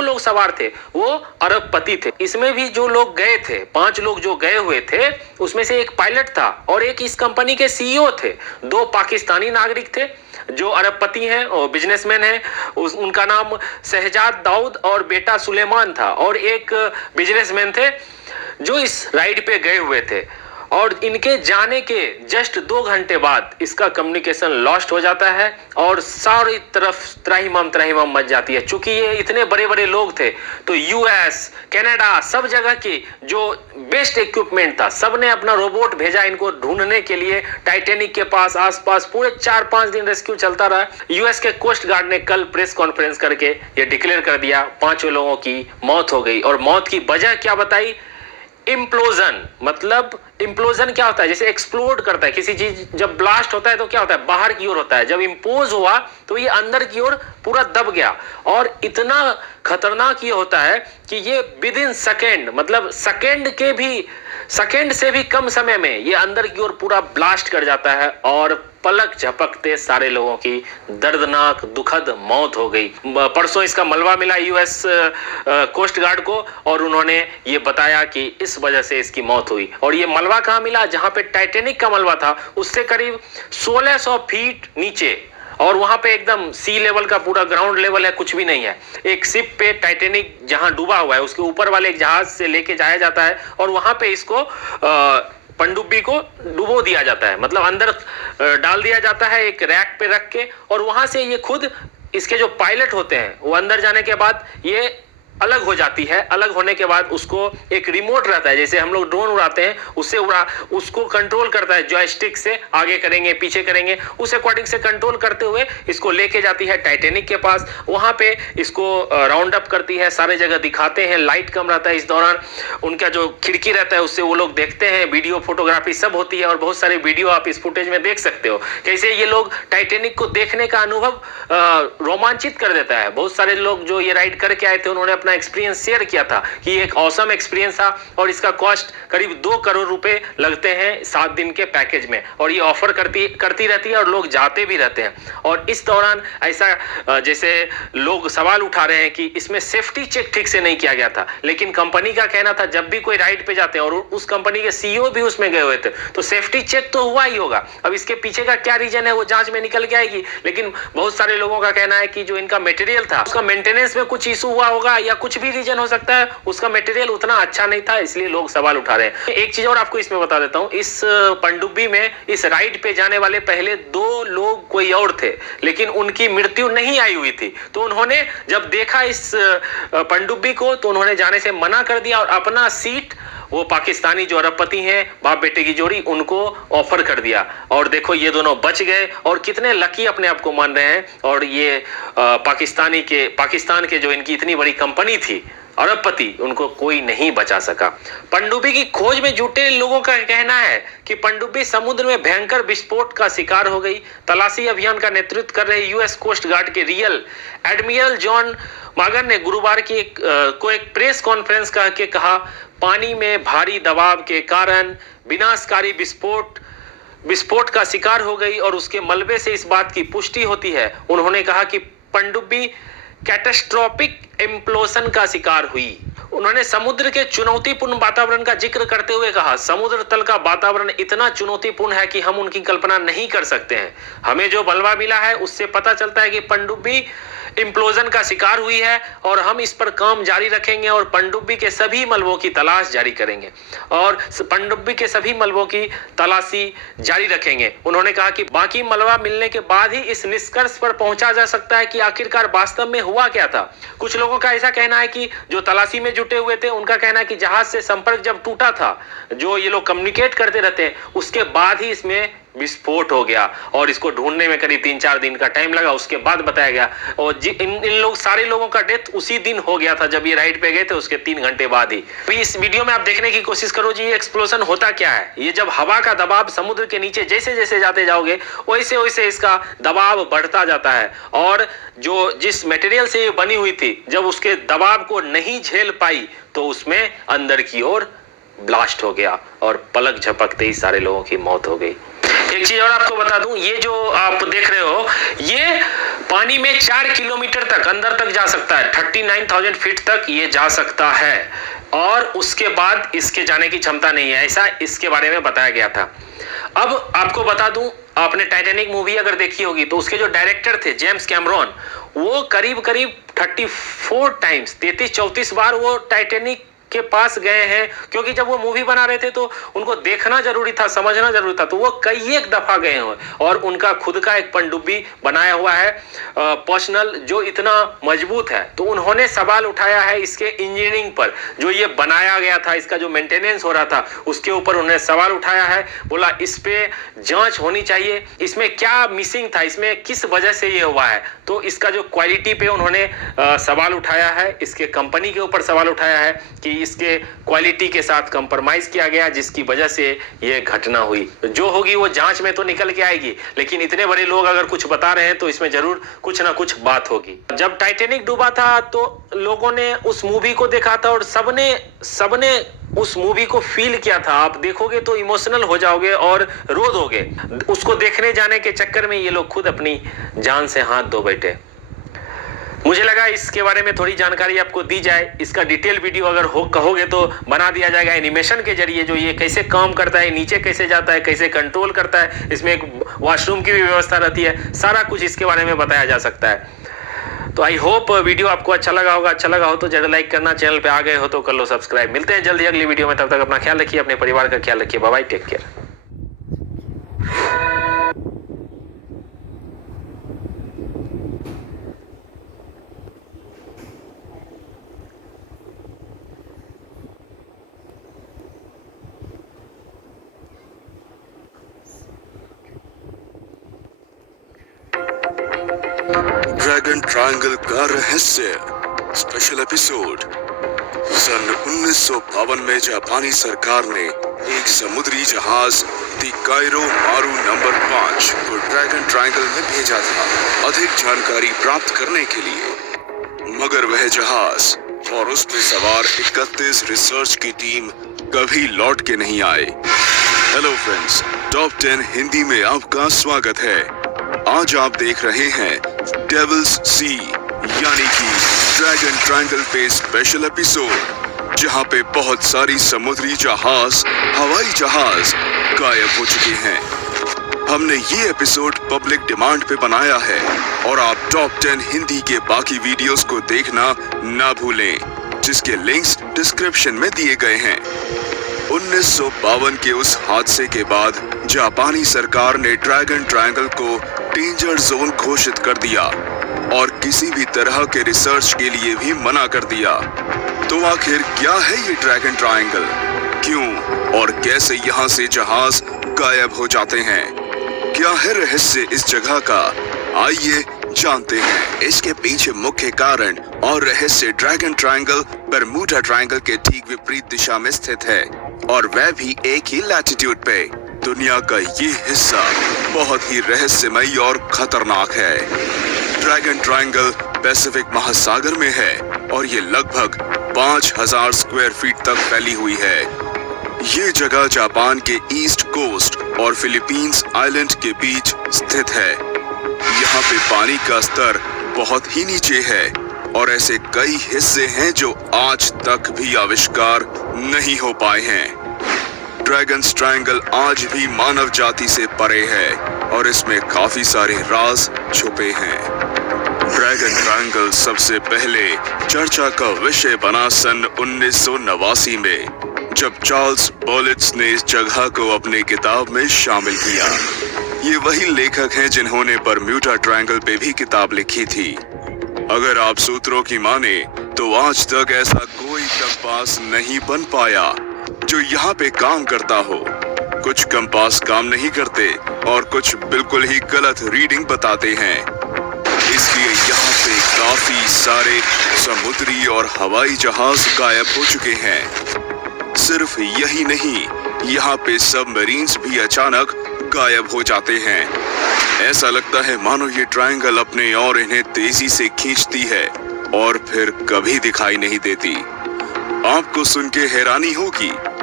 लोग सवार थे वो अरबपति थे। इसमें भी जो लोग गए थे, 5 लोग जो गए हुए थे, उसमें से एक पायलट था और एक इस कंपनी के सीईओ थे। 2 पाकिस्तानी नागरिक थे जो अरबपति हैं और बिजनेसमैन हैं, उनका नाम शहजाद दाऊद और बेटा सुलेमान था, और एक बिजनेसमैन थे जो इस राइड पे गए हुए थे। और इनके जाने के जस्ट 2 घंटे बाद इसका कम्युनिकेशन लॉस्ट हो जाता है और सारी तरफ त्राहिमाम मच जाती है। चूंकि ये इतने बड़े बड़े लोग थे तो यूएस, कनाडा, सब जगह की जो बेस्ट इक्विपमेंट था, सब ने अपना रोबोट भेजा इनको ढूंढने के लिए टाइटैनिक के पास आसपास। पूरे 4-5 दिन रेस्क्यू चलता रहा। यूएस के कोस्ट गार्ड ने कल प्रेस कॉन्फ्रेंस करके ये डिक्लेयर कर दिया 5 लोगों की मौत हो गई। और मौत की वजह क्या बताई? इम्प्लोजन। मतलब इम्प्लोजन क्या होता है? जैसे एक्सप्लोड करता है किसी चीज, जब ब्लास्ट होता है तो क्या होता है? बाहर की ओर होता है। जब इम्पोज हुआ तो ये अंदर की ओर पूरा दब गया। और इतना खतरनाक ये होता है कि ये विद इन सेकेंड, मतलब सेकेंड से भी कम समय में ये अंदर की ओर पूरा ब्लास्ट कर जाता है और पलक झपकते सारे लोगों की दर्दनाक दुखद मौत हो गई। परसों इसका मलबा मिला यूएस कोस्ट गार्ड को और उन्होंने ये बताया कि इस वजह से इसकी मौत हुई। और ये मलबा कहाँ मिला? जहां पे टाइटैनिक का मलबा था उससे करीब 1600 फीट नीचे, और वहां पे एकदम सी लेवल का पूरा ग्राउंड लेवल है, कुछ भी नहीं है। एक शिप पे टाइटैनिक जहां डूबा हुआ है उसके ऊपर वाले एक जहाज से लेके जाया जाता है और वहां पे इसको पनडुब्बी को डुबो दिया जाता है, मतलब अंदर डाल दिया जाता है एक रैक पे रख के। और वहां से ये खुद, इसके जो पायलट होते हैं वो अंदर जाने के बाद ये अलग हो जाती है। अलग होने के बाद उसको एक रिमोट रहता है, जैसे हम लोग ड्रोन उड़ाते हैं उससे उसको कंट्रोल करता है जॉयस्टिक से, आगे करेंगे पीछे करेंगे, उस अकॉर्डिंग से कंट्रोल करते हुए इसको लेके जाती है टाइटैनिक के पास। वहां पे इसको राउंड अप करती है, सारे जगह दिखाते हैं। लाइट कम रहता है इस दौरान, उनका जो खिड़की रहता है उससे वो लोग देखते हैं, वीडियो फोटोग्राफी सब होती है। और बहुत सारे वीडियो आप इस फुटेज में देख सकते हो कैसे ये लोग टाइटैनिक को देखने का अनुभव रोमांचित कर देता है। बहुत सारे लोग जो ये राइड करके आए थे उन्होंने एक्सपीरियंस शेयर किया था कि एक ऑसम एक्सपीरियंस था और इसका कॉस्ट करीब 2 करोड़ रुपए लगते हैं 7 दिन के पैकेज में। और ये ऑफर करती रहती है और लोग जाते भी रहते हैं। और इस दौरान ऐसा जैसे लोग सवाल उठा रहे हैं कि इसमें सेफ्टी चेक ठीक से नहीं किया गया था, लेकिन कंपनी का कहना था जब भी कोई राइड पे जाते हैं, और उस कंपनी के सीईओ भी उसमें गए हुए थे, तो सेफ्टी चेक तो हुआ ही होगा। अब इसके पीछे का क्या रीजन है वो जांच में निकल के आएगी। लेकिन बहुत सारे लोगों का कहना है कि जो इनका मटेरियल था उसका मेंटेनेंस में कुछ इशू हुआ होगा या कुछ भी रीजन हो सकता है, उसका मटेरियल उतना अच्छा नहीं था, इसलिए लोग सवाल उठा रहे हैं। एक चीज और आपको इसमें बता देता हूं, इस पनडुब्बी में इस राइड पे जाने वाले पहले 2 लोग कोई और थे, लेकिन उनकी मृत्यु नहीं आई हुई थी। तो उन्होंने जब देखा इस पनडुब्बी को तो उन्होंने जाने से मना कर दिया और अपना सीट वो पाकिस्तानी जो अरबपति हैं, बाप बेटे की जोड़ी, उनको ऑफर कर दिया। और देखो ये दोनों बच गए और कितने लकी अपने आप को मान रहे हैं। और ये पाकिस्तान के जो इनकी इतनी बड़ी कंपनी थी अरबपति, उनको कोई नहीं बचा सका। पनडुब्बी की खोज में जुटे लोगों का कहना है कि पनडुब्बी समुद्र में भयंकर विस्फोट का शिकार हो गई। तलाशी अभियान का नेतृत्व कर रहे यूएस कोस्ट गार्ड के रियल एडमिरल जॉन मागर ने गुरुवार की एक प्रेस कॉन्फ्रेंस करके कहा, पानी में भारी दबाव के कारण विनाशकारी विस्फोट का शिकार हो गई और उसके मलबे से इस बात की पुष्टि होती है। उन्होंने कहा कि पनडुब्बी कैटास्ट्रोफिक इम्प्लोजन का शिकार हुई। उन्होंने समुद्र के चुनौतीपूर्ण वातावरण का जिक्र करते हुए कहा, समुद्र तल का वातावरण इतना चुनौतीपूर्ण है कि हम उनकी कल्पना नहीं कर सकते हैं। हमें जो मलबा मिला है उससे पता चलता है कि पनडुब्बी इम्प्लोजन का शिकार हुई है और हम इस पर काम जारी रखेंगे और पनडुब्बी के सभी मलबों की तलाश जारी करेंगे और पनडुब्बी के सभी मलबों की तलाशी जारी रखेंगे। उन्होंने कहा कि बाकी मलबा मिलने के बाद ही इस निष्कर्ष पर पहुंचा जा सकता है कि आखिरकार वास्तव में हुआ क्या था। कुछ लोगों का ऐसा कहना है कि जो तलाशी में जुटे हुए थे उनका कहना है कि जहाज से संपर्क जब टूटा था, जो ये लोग कम्युनिकेट करते रहते हैं, उसके बाद ही इसमें विस्फोट हो गया और इसको ढूंढने में करीब 3-4 दिन का टाइम लगा। उसके बाद बताया गया और इन सारे लोगों का डेथ उसी दिन हो गया था जब ये राइड पे गए थे, उसके 3 घंटे बाद ही। तो इस वीडियो में आप देखने की कोशिश करो जी, ये एक्सप्लोजन होता क्या है। ये जब हवा का दबाव समुद्र के नीचे जैसे जैसे जाते जाओगे वैसे वैसे इसका दबाव बढ़ता जाता है और जो जिस मटेरियल से ये बनी हुई थी, जब उसके दबाव को नहीं झेल पाई तो उसमें अंदर की ओर ब्लास्ट हो गया और पलक झपकते ही सारे लोगों की मौत हो गई। एक चीज और आपको बता दूं, ये जो आप देख रहे हो ये पानी में 4 किलोमीटर तक अंदर तक जा सकता है, 39,000 फीट तक ये जा सकता है और उसके बाद इसके जाने की क्षमता नहीं है, ऐसा इसके बारे में बताया गया था। अब आपको बता दूं, आपने टाइटैनिक मूवी अगर देखी होगी तो उसके जो डायरेक्टर थे जेम्स कैमरॉन, वो करीब 34 टाइम्स 33-34 बार वो टाइटैनिक के पास गए हैं, क्योंकि जब वो मूवी बना रहे थे तो उनको देखना जरूरी था, समझना जरूरी था, तो वो कई एक दफा गए हैं और उनका खुद का एक पनडुब्बी बनाया हुआ है पर्सनल, जो इतना मजबूत है। तो उन्होंने सवाल उठाया है इसके इंजीनियरिंग पर, जो ये बनाया गया था, इसका जो मेंटेनेंस हो रहा था उसके ऊपर उन्होंने सवाल उठाया है। बोला इस पे जांच होनी चाहिए, इसमें क्या मिसिंग था, इसमें किस वजह से ये हुआ है। तो इसका जो क्वालिटी पे उन्होंने सवाल उठाया है, इसके कंपनी के ऊपर सवाल उठाया है कि इसके क्वालिटी के साथ कंप्रोमाइज किया गया, जिसकी वजह से ये घटना हुई। जो होगी वो जांच में तो निकल के आएगी, लेकिन इतने बड़े लोग अगर कुछ बता रहे हैं तो इसमें जरूर कुछ ना कुछ बात होगी। जब टाइटैनिक डूबा था तो लोगों ने उस मूवी को देखा था और सबने उस मूवी को फील किया था। आप देखोगे तो इमोशनल हो जाओगे और रो दोगे। उसको देखने जाने के चक्कर में ये लोग खुद अपनी जान से हाथ धो बैठे। मुझे लगा इसके बारे में थोड़ी जानकारी आपको दी जाए। इसका डिटेल वीडियो अगर कहोगे तो बना दिया जाएगा एनिमेशन के जरिए, जो ये कैसे काम करता है, नीचे कैसे जाता है, कैसे कंट्रोल करता है, इसमें एक वॉशरूम की भी व्यवस्था रहती है, सारा कुछ इसके बारे में बताया जा सकता है। तो आई होप वीडियो आपको अच्छा लगा होगा। अच्छा लगा हो तो जरूर लाइक करना, चैनल पे आ गए हो तो कर लो सब्सक्राइब। मिलते हैं जल्दी अगली वीडियो में, तब तक अपना ख्याल रखिए, अपने परिवार का ख्याल रखिए। Bye bye, take care. Dragon triangle का रहस्य स्पेशल एपिसोड। सन 1952 में जापानी सरकार ने एक समुद्री जहाज दी कायरो मारू नंबर 5 को ड्रैगन ट्रायंगल में भेजा था अधिक जानकारी प्राप्त करने के लिए, मगर वह जहाज और उस पर सवार 31 रिसर्च की टीम कभी लौट के नहीं आए। हेलो फ्रेंड्स, टॉप 10 हिंदी में आपका स्वागत है। आज आप देख रहे हैं डेविल्स सी यानी कि ड्रैगन ट्रायंगल पे स्पेशल एपिसोड, जहां पे बहुत सारी समुद्री जहाज, हवाई जहाज गायब हो चुके हैं। हमने ये एपिसोड पब्लिक डिमांड पे बनाया है और आप टॉप 10 हिंदी के बाकी वीडियोस को देखना ना भूलें, जिसके लिंक्स डिस्क्रिप्शन में दिए गए हैं। 1952 के उस हादसे के बाद जापानी सरकार ने ड्रैगन ट्रायंगल को डेंजर जोन घोषित कर दिया और किसी भी तरह के रिसर्च के लिए भी मना कर दिया। तो आखिर क्या है ये ड्रैगन ट्रायंगल, क्यों और कैसे यहाँ से जहाज गायब हो जाते हैं, क्या है रहस्य इस जगह का, आइए जानते हैं। इसके पीछे मुख्य कारण और रहस्य ड्रैगन ट्रायंगल बरमूडा ट्रायंगल के ठीक विपरीत दिशा में स्थित है और वह भी एक ही लैटिट्यूड पे। दुनिया का ये हिस्सा बहुत ही रहस्यमय और खतरनाक है। ड्रैगन ट्रायंगल पैसिफिक महासागर में है और ये लगभग 5000 स्क्वायर फीट तक फैली हुई है। ये जगह जापान के ईस्ट कोस्ट और फिलीपींस आइलैंड के बीच स्थित है। यहाँ पे पानी का स्तर बहुत ही नीचे है और ऐसे कई हिस्से हैं जो आज तक भी आविष्कार नहीं हो पाए हैं। ड्रैगन्स ट्रायंगल आज भी मानव जाति से परे है और इसमें काफी सारे राज छुपे हैं। ड्रैगन ट्रायंगल सबसे पहले चर्चा का विषय बना सन 1989 में, जब चार्ल्स बॉलिट्स ने इस जगह को अपने किताब में शामिल किया। ये वही लेखक हैं जिन्होंने बरम्यूडा ट्रायंगल पे भी किताब लिखी थी। अगर आप सूत्रों की माने तो आज तक ऐसा कोई कंपास नहीं बन पाया जो यहाँ पे काम करता हो। कुछ कंपास काम नहीं करते और कुछ बिल्कुल ही गलत रीडिंग बताते हैं। इसलिए यहाँ पे काफी सारे समुद्री और हवाई जहाज गायब हो चुके हैं। सिर्फ यही नहीं, यहाँ पे सबमरीन्स भी अचानक गायब हो जाते हैं। ऐसा लगता है मानो ये ट्रायंगल अपने और इन्हें तेजी से खींचती है और फिर कभी दिखाई नहीं देती। आपको सुन के हैरानी होगी,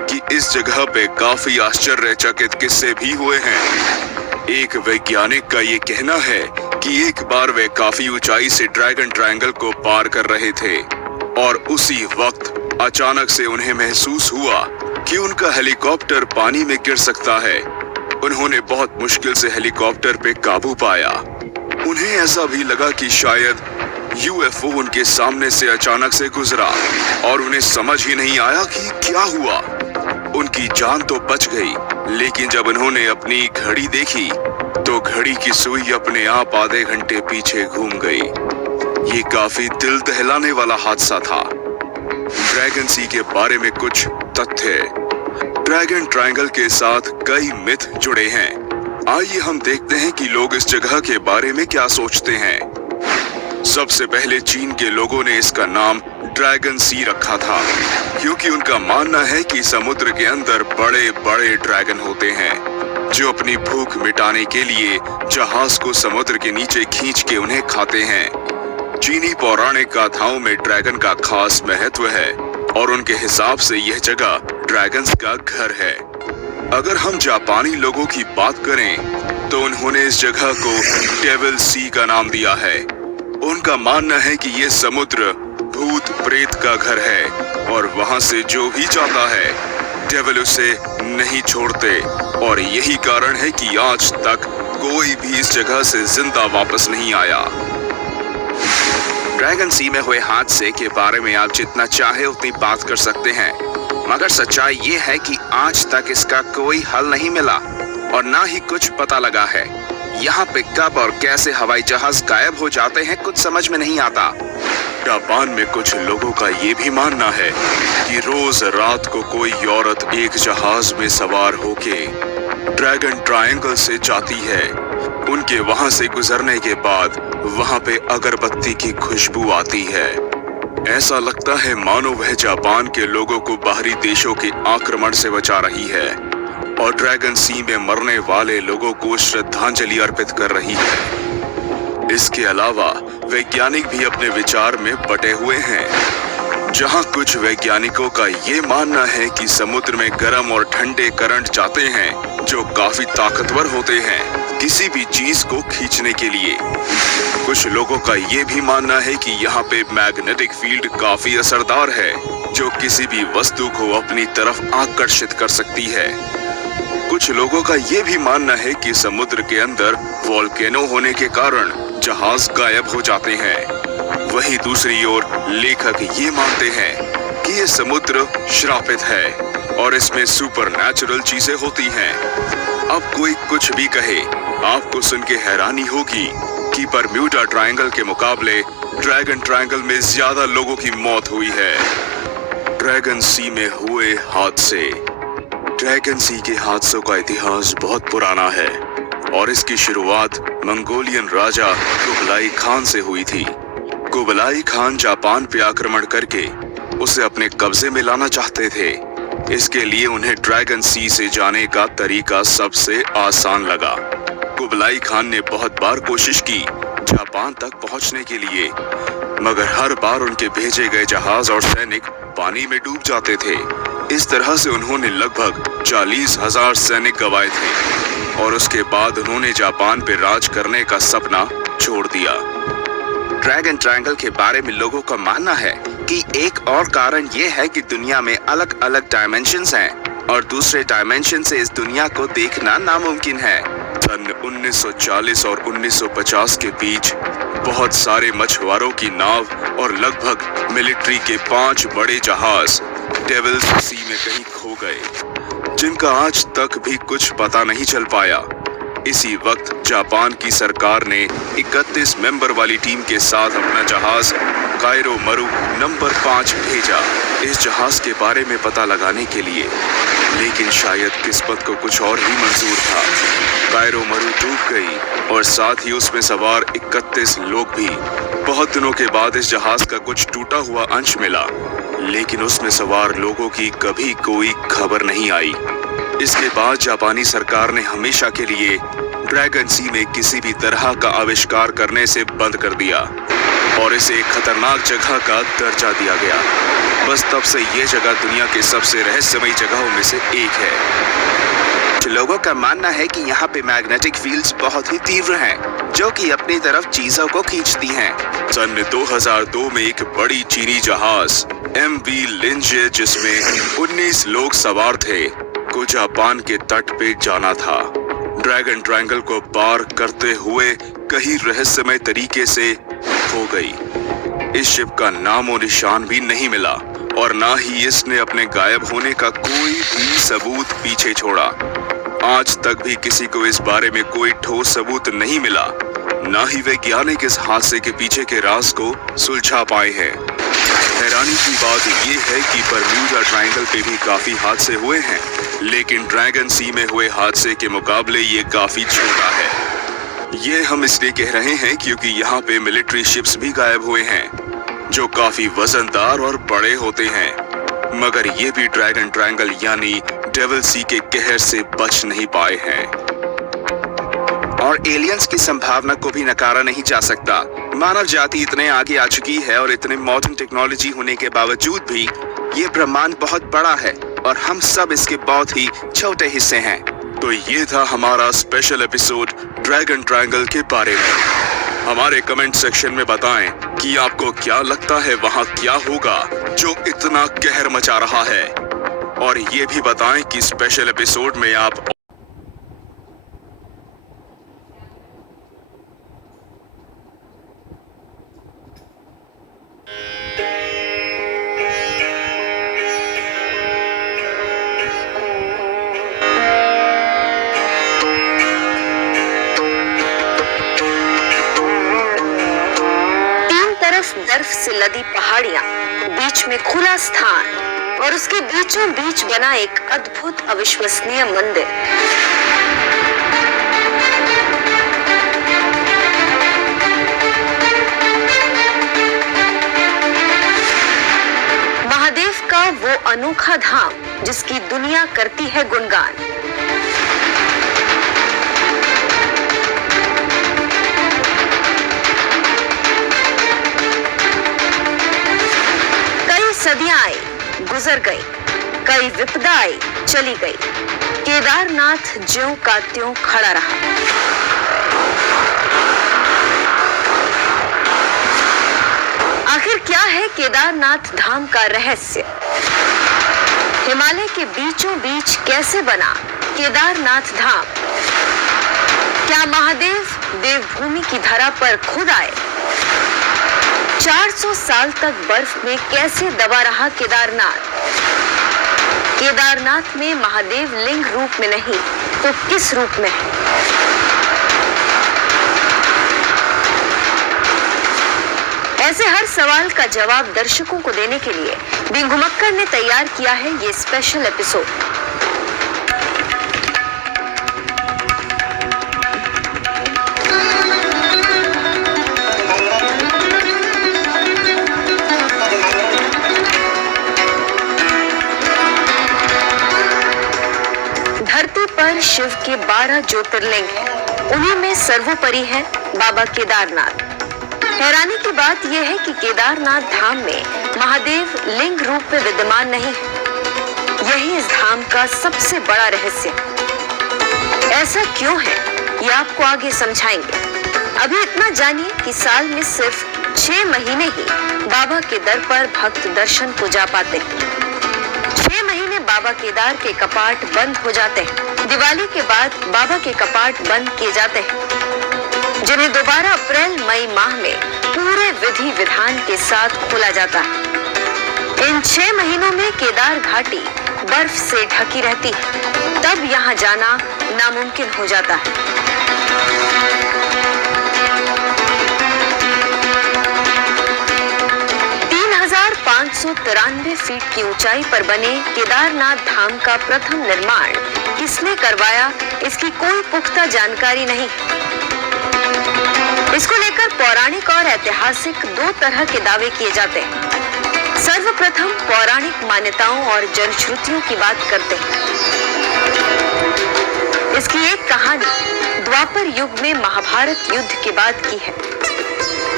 कि इस जगह पे काफी आश्चर्यचकित किस्से भी हुए हैं। एक वैज्ञानिक का ये कहना है कि एक बार वे काफी ऊंचाई से ड्रैगन ट्रायंगल को पार कर रहे थे और उसी वक्त अचानक से उन्हें महसूस हुआ कि उनका हेलीकॉप्टर पानी में गिर सकता है। उन्होंने बहुत मुश्किल से हेलीकॉप्टर पे काबू पाया। उन्हें ऐसा भी लगा कि शायद यूएफओ उनके सामने से अचानक से गुजरा और उन्हें समझ ही नहीं आया कि क्या हुआ। उनकी जान तो बच गई, लेकिन जब उन्होंने अपनी घड़ी देखी तो घड़ी की सुई अपने आप आधे घंटे पीछे घूम गई। ये काफी दिल दहलाने वाला हादसा था। ड्रैगन सी के बारे में कुछ तथ्य। ड्रैगन ट्रायंगल के साथ कई मिथ जुड़े हैं। आइए हम देखते हैं कि लोग इस जगह के बारे में क्या सोचते हैं। सबसे पहले चीन के लोगों ने इसका नाम ड्रैगन सी रखा था, क्योंकि उनका मानना है कि समुद्र के अंदर बड़े बड़े ड्रैगन होते हैं जो अपनी भूख मिटाने के लिए जहाज को समुद्र के नीचे खींच के उन्हें खाते हैं। चीनी पौराणिक गाथाओं में ड्रैगन का खास महत्व है और उनके हिसाब से यह जगह ड्रैगन्स का घर है। अगर हम जापानी लोगों की बात करें तो उन्होंने इस जगह को डेविल सी का नाम दिया है। उनका मानना है कि ये समुद्र भूत प्रेत का घर है और वहां से जो भी जाता है डेविल उसे नहीं छोड़ते, और यही कारण है कि आज तक कोई भी इस जगह से जिंदा वापस नहीं आया। ड्रैगन सी में हुए हादसे के बारे में आप जितना चाहे उतनी बात कर सकते हैं, मगर सच्चाई ये है कि आज तक इसका कोई हल नहीं मिला और ना ही कुछ पता लगा है। यहाँ पे कब और कैसे हवाई जहाज गायब हो जाते हैं कुछ समझ में नहीं आता। जापान में कुछ लोगों का ये भी मानना है कि रोज रात को कोई औरत एक जहाज में सवार होके ड्रैगन ट्रायंगल से जाती है। उनके वहां से गुजरने के बाद वहां पे अगरबत्ती की खुशबू आती है। ऐसा लगता है मानो वह जापान के लोगों को बाहरी देशों के आक्रमण से बचा रही है और ड्रैगन सी में मरने वाले लोगों को श्रद्धांजलि अर्पित कर रही है। इसके अलावा वैज्ञानिक भी अपने विचार में बटे हुए हैं। जहां कुछ वैज्ञानिकों का ये मानना है कि समुद्र में गर्म और ठंडे करंट जाते हैं जो काफी ताकतवर होते हैं किसी भी चीज को खींचने के लिए। कुछ लोगों का ये भी मानना है कि यहाँ पे मैग्नेटिक फील्ड काफी असरदार है जो किसी भी वस्तु को अपनी तरफ आकर्षित कर सकती है। कुछ लोगों का ये भी मानना है कि समुद्र के अंदर वोल्केनो होने के कारण जहाज गायब हो जाते हैं। वहीं दूसरी ओर लेखक ये मानते हैं कि ये समुद्र श्रापित है और इसमें सुपरनैचुरल चीजें होती हैं। अब कोई कुछ भी कहे, आपको सुन के हैरानी होगी कि बरम्यूडा ट्रायंगल के मुकाबले ड्रैगन ट्रायंगल में ज्यादा लोगों की मौत हुई है। ड्रैगन सी में हुए हादसे। ड्रैगन सी के हादसों का इतिहास बहुत पुराना है और इसकी शुरुआत मंगोलियन राजा कुबलाई खान से हुई थी। कुबलाई खान जापान पे आक्रमण करके उसे अपने कब्जे में लाना चाहते थे। इसके लिए उन्हें ड्रैगन सी से जाने का तरीका सबसे आसान लगा। कुबलाई खान ने बहुत बार कोशिश की जापान तक पहुंचने के लिए, मगर हर बार उनके भेजे गए जहाज और सैनिक पानी में डूब जाते थे। इस तरह से उन्होंने लगभग 40,000 सैनिक गंवाए थे और उसके बाद उन्होंने जापान पे राज करने का सपना छोड़ दिया। ड्रैगन ट्रायंगल के बारे में लोगों का मानना है कि एक और कारण ये है कि दुनिया में अलग अलग डायमेंशंस हैं और दूसरे डायमेंशन से इस दुनिया को देखना नामुमकिन है। सन 1940 और 1950 के बीच बहुत सारे मछुआरों की नाव और लगभग मिलिट्री के 5 बड़े जहाज डेविल सी में कहीं खो गए, जिनका आज तक भी कुछ पता नहीं चल पाया। इसी वक्त जापान की सरकार ने 31 मेंबर वाली टीम के साथ अपना जहाज कायरो मरु नंबर 5 भेजा इस जहाज के बारे में पता लगाने के लिए, लेकिन शायद किस्मत को कुछ और ही मंजूर था। कायरो मरु डूब गई और साथ ही उसमें सवार 31 लोग भी। बहुत दिनों के बाद इस जहाज का कुछ टूटा हुआ अंश मिला, लेकिन उसमें सवार लोगों की कभी कोई खबर नहीं आई। इसके बाद जापानी सरकार ने हमेशा के लिए ड्रैगन सी में किसी भी तरह का आविष्कार करने से बंद कर दिया और इसे एक खतरनाक जगह का दर्जा दिया गया। बस तब से ये जगह दुनिया के सबसे रहस्यमयी जगहों में से एक है। कुछ लोगों का मानना है कि यहाँ पे मैग्नेटिक फील्ड्स बहुत ही तीव्र हैं, जो कि अपनी तरफ चीजों को खींचती हैं। सन 2002 में एक बड़ी चीनी जहाज MV लिंजे, जिसमें 19 लोग सवार थे, को जापान के तट पे जाना था। ड्रैगन ट्रायंगल को पार करते हुए कहीं रहस्यमय तरीके से खो गई। इस शिप का नामो निशान भी नहीं मिला और ना ही इसने अपने गायब होने का कोई भी सबूत पीछे छोड़ा। आज तक भी किसी को इस बारे में कोई ठोस सबूत नहीं मिला, ना ही वैज्ञानिक इस हादसे के पीछे के राज को सुलझा पाए हैं। हैरानी की बात ये है कि बरम्यूडा ट्रायंगल पे भी काफी हादसे हुए हैं, लेकिन ड्रैगन सी में हुए हादसे के मुकाबले ये काफी छोटा है। ये हम इसलिए कह रहे हैं क्योंकि यहाँ पे मिलिट्री शिप्स भी गायब हुए हैं, जो काफी वजनदार और बड़े होते हैं, मगर ये भी ड्रैगन ट्रायंगल यानी डेविल सी के कहर से बच नहीं पाए हैं। और एलियंस की संभावना को भी नकारा नहीं जा सकता। मानव जाति इतने आगे आ चुकी है और इतने मॉडर्न टेक्नोलॉजी होने के बावजूद भी ये ब्रह्मांड बहुत बड़ा है और हम सब इसके बहुत ही छोटे हिस्से हैं। तो ये था हमारा स्पेशल एपिसोड ड्रैगन ट्रायंगल के बारे में। हमारे कमेंट सेक्शन में बताएं कि आपको क्या लगता है वहाँ क्या होगा जो इतना कहर मचा रहा है, और ये भी बताएं कि स्पेशल एपिसोड में आप बर्फ से लदी पहाड़ियां, बीच में खुला स्थान और उसके बीचों बीच बना एक अद्भुत अविश्वसनीय मंदिर। महादेव का वो अनोखा धाम जिसकी दुनिया करती है गुणगान। सदियां आई, गुजर गई, कई विपदा आई, चली गई, केदारनाथ ज्यों का त्यों खड़ा रहा। आखिर क्या है केदारनाथ धाम का रहस्य? हिमालय के बीचों बीच कैसे बना केदारनाथ धाम? क्या महादेव देवभूमि की धरा पर खुद आए? 400 साल तक बर्फ में कैसे दबा रहा केदारनाथ? केदारनाथ में महादेव लिंग रूप में नहीं तो किस रूप में है? ऐसे हर सवाल का जवाब दर्शकों को देने के लिए बिंग घुमक्कड़ ने तैयार किया है ये स्पेशल एपिसोड। शिव के 12 ज्योतिर्लिंग हैं, उन्हीं में सर्वोपरि है बाबा केदारनाथ। हैरानी की बात यह है कि केदारनाथ धाम में महादेव लिंग रूप में विद्यमान नहीं है। यही इस धाम का सबसे बड़ा रहस्य। ऐसा क्यों है ये आपको आगे समझाएंगे। अभी इतना जानिए कि साल में सिर्फ 6 महीने ही बाबा के दर पर भक्त दर्शन को जा पाते हैं। 6 महीने बाबा केदार के कपाट बंद हो जाते हैं। दिवाली के बाद बाबा के कपाट बंद किए जाते हैं, जिन्हें दोबारा अप्रैल मई माह में पूरे विधि विधान के साथ खोला जाता है। इन 6 महीनों में केदार घाटी बर्फ से ढकी रहती है, तब यहाँ जाना नामुमकिन हो जाता है। 593 फीट की ऊंचाई पर बने केदारनाथ धाम का प्रथम निर्माण किसने करवाया, इसकी कोई पुख्ता जानकारी नहीं। इसको लेकर पौराणिक और ऐतिहासिक 2 तरह के दावे किए जाते हैं। सर्वप्रथम पौराणिक मान्यताओं और जनश्रुतियों की बात करते हैं। इसकी एक कहानी द्वापर युग में महाभारत युद्ध के बाद की है।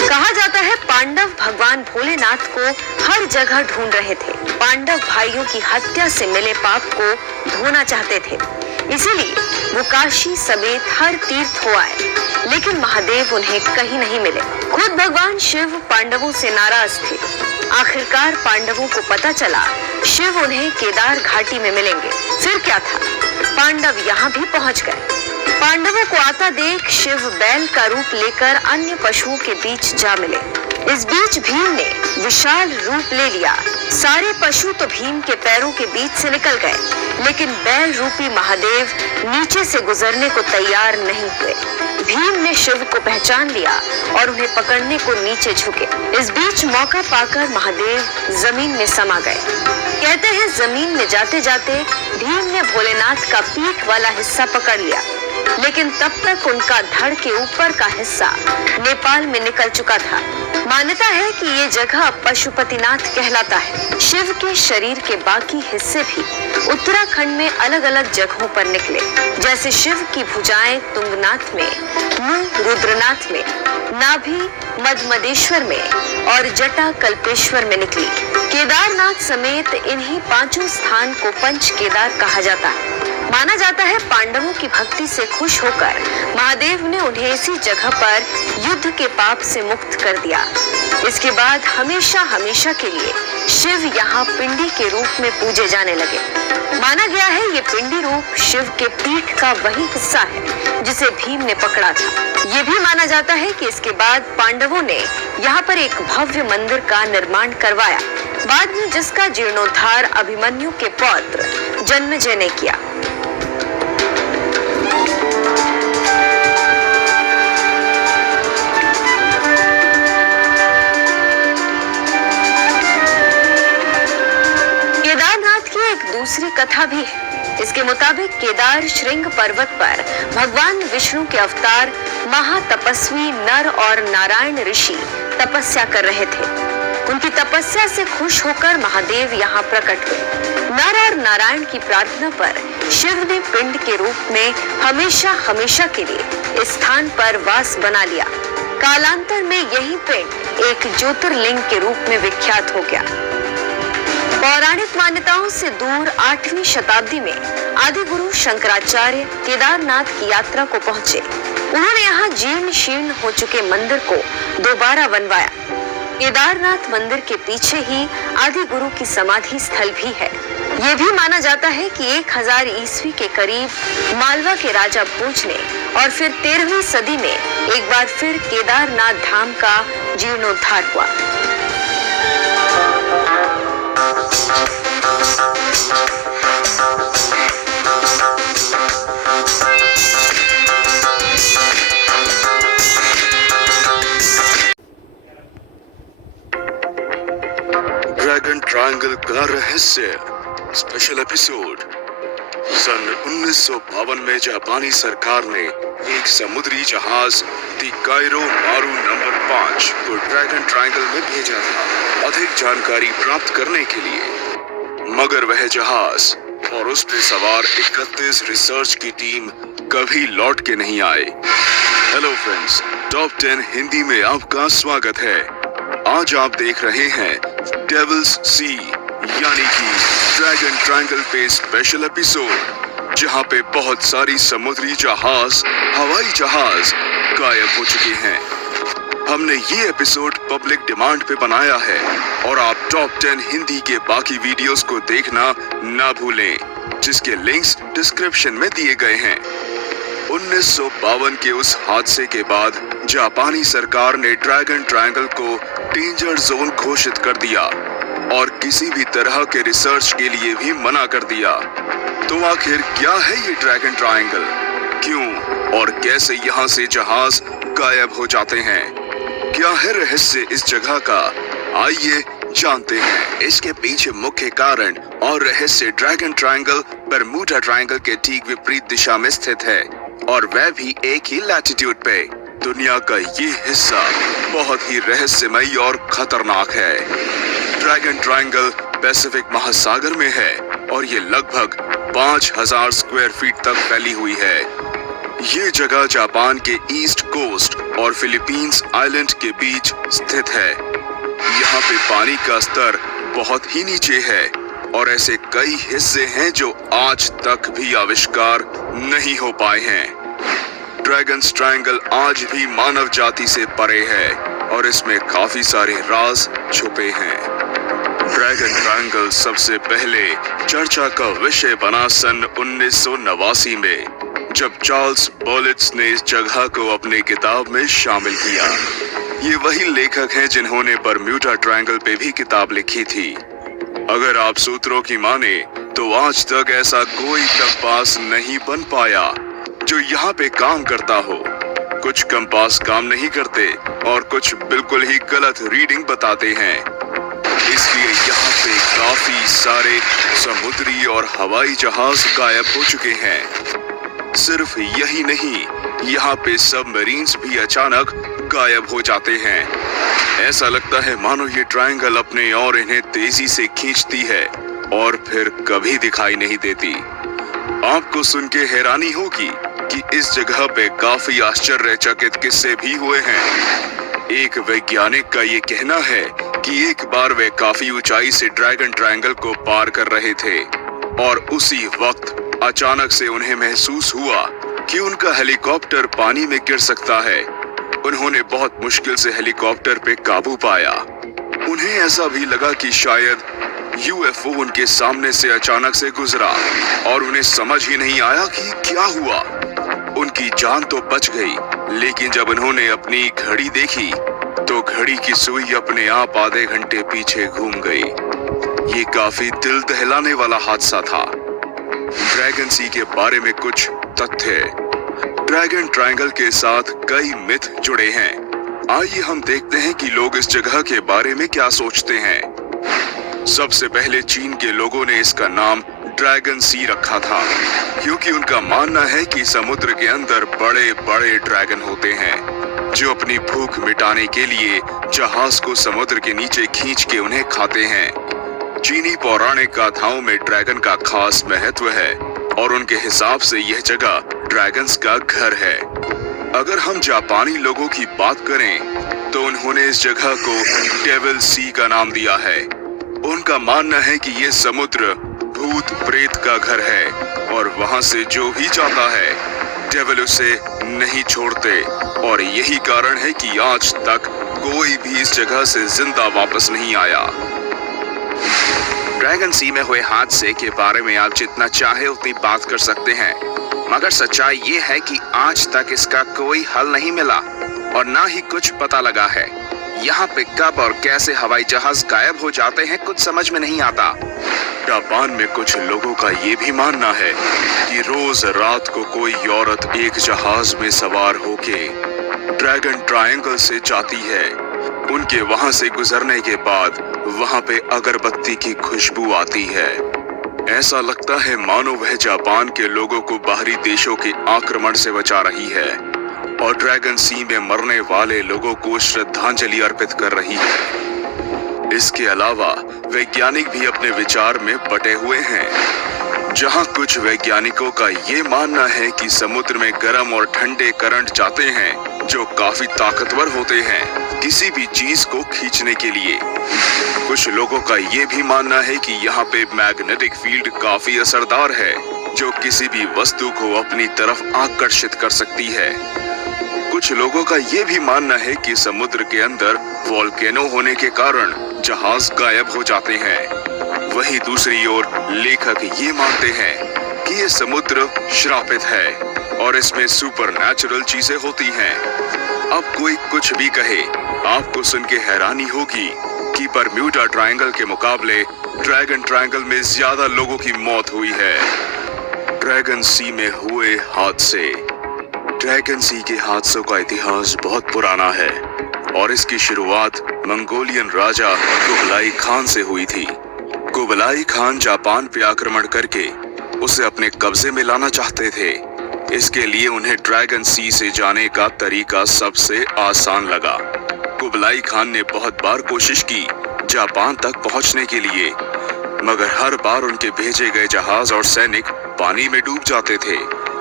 कहा जाता है पांडव भगवान भोलेनाथ को हर जगह ढूंढ रहे थे। पांडव भाइयों की हत्या से मिले पाप को धोना चाहते थे, इसीलिए वो काशी समेत हर तीर्थ हो आए, लेकिन महादेव उन्हें कहीं नहीं मिले। खुद भगवान शिव पांडवों से नाराज थे। आखिरकार पांडवों को पता चला शिव उन्हें केदार घाटी में मिलेंगे। फिर क्या था, पांडव यहाँ भी पहुँच गए। पांडवों को आता देख शिव बैल का रूप लेकर अन्य पशुओं के बीच जा मिले। इस बीच भीम ने विशाल रूप ले लिया। सारे पशु तो भीम के पैरों के बीच से निकल गए, लेकिन बैल रूपी महादेव नीचे से गुजरने को तैयार नहीं हुए। भीम ने शिव को पहचान लिया और उन्हें पकड़ने को नीचे झुके। इस बीच मौका पाकर महादेव जमीन में समा गए। कहते हैं जमीन में जाते जाते भीम ने भोलेनाथ का पीठ वाला हिस्सा पकड़ लिया, लेकिन तब तक उनका धड़ के ऊपर का हिस्सा नेपाल में निकल चुका था। मान्यता है कि ये जगह पशुपतिनाथ कहलाता है। शिव के शरीर के बाकी हिस्से भी उत्तराखंड में अलग अलग जगहों पर निकले, जैसे शिव की भुजाएं तुंगनाथ में, मुंह रुद्रनाथ में, नाभि मदमदेश्वर में और जटा कल्पेश्वर में निकली। केदारनाथ समेत इन्हीं पांचों स्थान को पंच केदार कहा जाता है। माना जाता है पांडवों की भक्ति से खुश होकर महादेव ने उन्हें इसी जगह पर युद्ध के पाप से मुक्त कर दिया। इसके बाद हमेशा हमेशा के लिए शिव यहाँ पिंडी के रूप में पूजे जाने लगे। माना गया है ये पिंडी रूप शिव के पीठ का वही हिस्सा है जिसे भीम ने पकड़ा था। ये भी माना जाता है कि इसके बाद पांडवों ने यहाँ पर एक भव्य मंदिर का निर्माण करवाया, बाद में जिसका जीर्णोद्धार अभिमन्यु के पौत्र जन्मेजय ने किया। केदारनाथ की एक दूसरी कथा भी है। इसके मुताबिक केदार श्रृंग पर्वत पर भगवान विष्णु के अवतार महातपस्वी नर और नारायण ऋषि तपस्या कर रहे थे। उनकी तपस्या से खुश होकर महादेव यहाँ प्रकट हुए। नर और नारायण की प्रार्थना पर शिव ने पिंड के रूप में हमेशा हमेशा के लिए इस स्थान पर वास बना लिया। कालांतर में यही पिंड एक ज्योतिर्लिंग के रूप में विख्यात हो गया। पौराणिक मान्यताओं से दूर 8वीं शताब्दी में आदि गुरु शंकराचार्य केदारनाथ की यात्रा को पहुंचे। उन्होंने यहाँ जीर्ण शीर्ण हो चुके मंदिर को दोबारा बनवाया। केदारनाथ मंदिर के पीछे ही आदि गुरु की समाधि स्थल भी है। ये भी माना जाता है कि 1000 ईस्वी के करीब मालवा के राजा भोज ने और फिर 13वीं सदी में एक बार फिर केदारनाथ धाम का जीर्णोद्धार हुआ। ड्रैगन ट्रायंगल का रहस्य स्पेशल एपिसोड। सन 1952 में जापानी सरकार ने एक समुद्री जहाज दी कायरो मारू नंबर 5 को ड्रैगन ट्रायंगल में भेजा था अधिक जानकारी प्राप्त करने के लिए, मगर वह जहाज और उस पर सवार 31 रिसर्च की टीम कभी लौट के नहीं आए। हेलो फ्रेंड्स, टॉप 10 हिंदी में आपका स्वागत है। आज आप देख रहे हैं डेविल्स सी यानी कि ड्रैगन ट्रायंगल पे स्पेशल एपिसोड, जहां पे बहुत सारी समुद्री जहाज, हवाई जहाज गायब हो चुके हैं। हमने ये एपिसोड पब्लिक डिमांड पे बनाया है और आप टॉप 10 हिंदी के बाकी वीडियोस को देखना ना भूलें, जिसके लिंक्स डिस्क्रिप्शन में दिए गए हैं। 1952 के उस हादसे के बाद जापानी सरकार ने ड्रैगन ट्रायंगल को डेंजर जोन घोषित कर दिया और किसी भी तरह के रिसर्च के लिए भी मना कर दिया। तो आखिर क्या है ये ड्रैगन ट्रायंगल, क्यों और कैसे यहाँ से जहाज गायब हो जाते हैं, क्या है रहस्य इस जगह का, आइए जानते हैं। इसके पीछे मुख्य कारण और रहस्य ड्रैगन ट्रायंगल बरमूडा ट्रायंगल के ठीक विपरीत दिशा में स्थित है और वह भी एक ही लैटिट्यूड पे। दुनिया का ये हिस्सा बहुत ही रहस्यमय और खतरनाक है। ड्रैगन ट्रायंगल पैसिफिक महासागर में है और ये लगभग 5000 स्क्वायर फीट तक फैली हुई है। ये जगह जापान के ईस्ट कोस्ट और फिलीपींस आइलैंड के बीच स्थित है। यहाँ पे पानी का स्तर बहुत ही नीचे है और ऐसे कई हिस्से हैं जो आज तक भी आविष्कार नहीं हो पाए हैं। ड्रैगन्स ट्रायंगल आज भी मानव जाति से परे है और इसमें काफी सारे राज छुपे हैं। ड्रैगन ट्रायंगल सबसे पहले चर्चा का विषय बना सन 1989 में, जब चार्ल्स बॉलिट्स ने इस जगह को अपने किताब में शामिल किया। ये वही लेखक हैं जिन्होंने बरम्यूडा ट्रायंगल पे भी किताब लिखी थी। अगर आप सूत्रों की माने तो आज तक ऐसा कोई कंपास नहीं बन पाया जो यहाँ पे काम करता हो। कुछ कंपास काम नहीं करते और कुछ बिल्कुल ही गलत रीडिंग बताते हैं। इसलिए यहाँ पे काफी सारे समुद्री और हवाई जहाज गायब हो चुके हैं। सिर्फ यही नहीं, यहाँ पे सबमरीन्स भी अचानक गायब हो जाते हैं। ऐसा लगता है मानो ये ट्रायंगल अपने और इन्हें तेजी से खींचती है और फिर कभी दिखाई नहीं देती। आपको सुन के हैरानी होगी कि इस जगह पे काफी आश्चर्यचकित किस्से भी हुए हैं। एक वैज्ञानिक का ये कहना है कि एक बार वे काफी ऊंचाई से ड्रैगन ट्रायंगल को पार कर रहे थे और उसी वक्त अचानक से उन्हें महसूस हुआ कि उनका हेलीकॉप्टर पानी में गिर सकता है। उन्होंने बहुत मुश्किल से हेलीकॉप्टर पे काबू पाया। उन्हें ऐसा भी लगा कि शायद यूएफओ उनके सामने से अचानक से गुजरा और उन्हें समझ ही नहीं आया कि क्या हुआ। उनकी जान तो बच गई, लेकिन जब उन्होंने अपनी घड़ी देखी तो घड़ी की सुई अपने आप आधे घंटे पीछे घूम गई। ये काफी दिल दहलाने वाला हादसा था। ड्रैगन सी के बारे में कुछ तथ्य। ड्रैगन ट्रायंगल के साथ कई मिथ जुड़े हैं। आइए हम देखते हैं कि लोग इस जगह के बारे में क्या सोचते हैं। सबसे पहले चीन के लोगों ने इसका नाम ड्रैगन सी रखा था, क्योंकि उनका मानना है कि समुद्र के अंदर बड़े बड़े ड्रैगन होते हैं जो अपनी भूख मिटाने के लिए जहाज को समुद्र के नीचे खींच के उन्हें खाते हैं। चीनी पौराणिक गाथाओं में ड्रैगन का खास महत्व है और उनके हिसाब से यह जगह ड्रैगन्स का घर है। अगर हम जापानी लोगों की बात करें तो उन्होंने इस जगह को डेविल सी का नाम दिया है। उनका मानना है कि यह समुद्र भूत प्रेत का घर है और वहां से जो भी जाता है डेविल उसे नहीं छोड़ते और यही कारण है कि आज तक कोई भी इस जगह से जिंदा वापस नहीं आया। ड्रैगन सी में हुए हादसे के बारे में आप जितना चाहे उतनी बात कर सकते हैं, मगर सच्चाई ये है कि आज तक इसका कोई हल नहीं मिला और ना ही कुछ पता लगा है। यहाँ पे कब और कैसे हवाई जहाज गायब हो जाते हैं कुछ समझ में नहीं आता। जापान में कुछ लोगों का ये भी मानना है कि रोज रात को कोई औरत एक जहाज में सवार होके ड्रैगन ट्रायंगल से जाती है। उनके वहां से गुजरने के बाद वहां पे अगरबत्ती की खुशबू आती है। ऐसा लगता है मानो वह जापान के लोगों को बाहरी देशों के आक्रमण से बचा रही है और ड्रैगन सी में मरने वाले लोगों को श्रद्धांजलि अर्पित कर रही है। इसके अलावा वैज्ञानिक भी अपने विचार में बटे हुए हैं। जहां कुछ वैज्ञानिकों का ये मानना है कि समुद्र में गर्म और ठंडे करंट जाते हैं जो काफी ताकतवर होते हैं किसी भी चीज को खींचने के लिए। कुछ लोगों का ये भी मानना है कि यहाँ पे मैग्नेटिक फील्ड काफी असरदार है जो किसी भी वस्तु को अपनी तरफ आकर्षित कर सकती है। कुछ लोगों का ये भी मानना है कि समुद्र के अंदर वोल्केनो होने के कारण जहाज गायब हो जाते हैं। वहीं दूसरी ओर लेखक ये मानते हैं कि ये समुद्र श्रापित है और इसमें सुपरनैचुरल चीजें होती हैं। अब कोई कुछ भी कहे, आपको सुन के हैरानी होगी कि बरम्यूडा ट्रायंगल के मुकाबले ड्रैगन ट्रायंगल में ज्यादा लोगों की मौत हुई है। ड्रैगन सी में हुए हादसे। ड्रैगन सी के हादसों का इतिहास बहुत पुराना है और इसकी शुरुआत मंगोलियन राजा कुबलाई खान से हुई थी। कुबलाई खान जापान पे आक्रमण करके उसे अपने कब्जे में लाना चाहते थे। इसके लिए उन्हें ड्रैगन सी से जाने का तरीका सबसे आसान लगा। कुबलाई खान ने बहुत बार कोशिश की जापान तक पहुंचने के लिए, मगर हर बार उनके भेजे गए जहाज और सैनिक पानी में डूब जाते थे।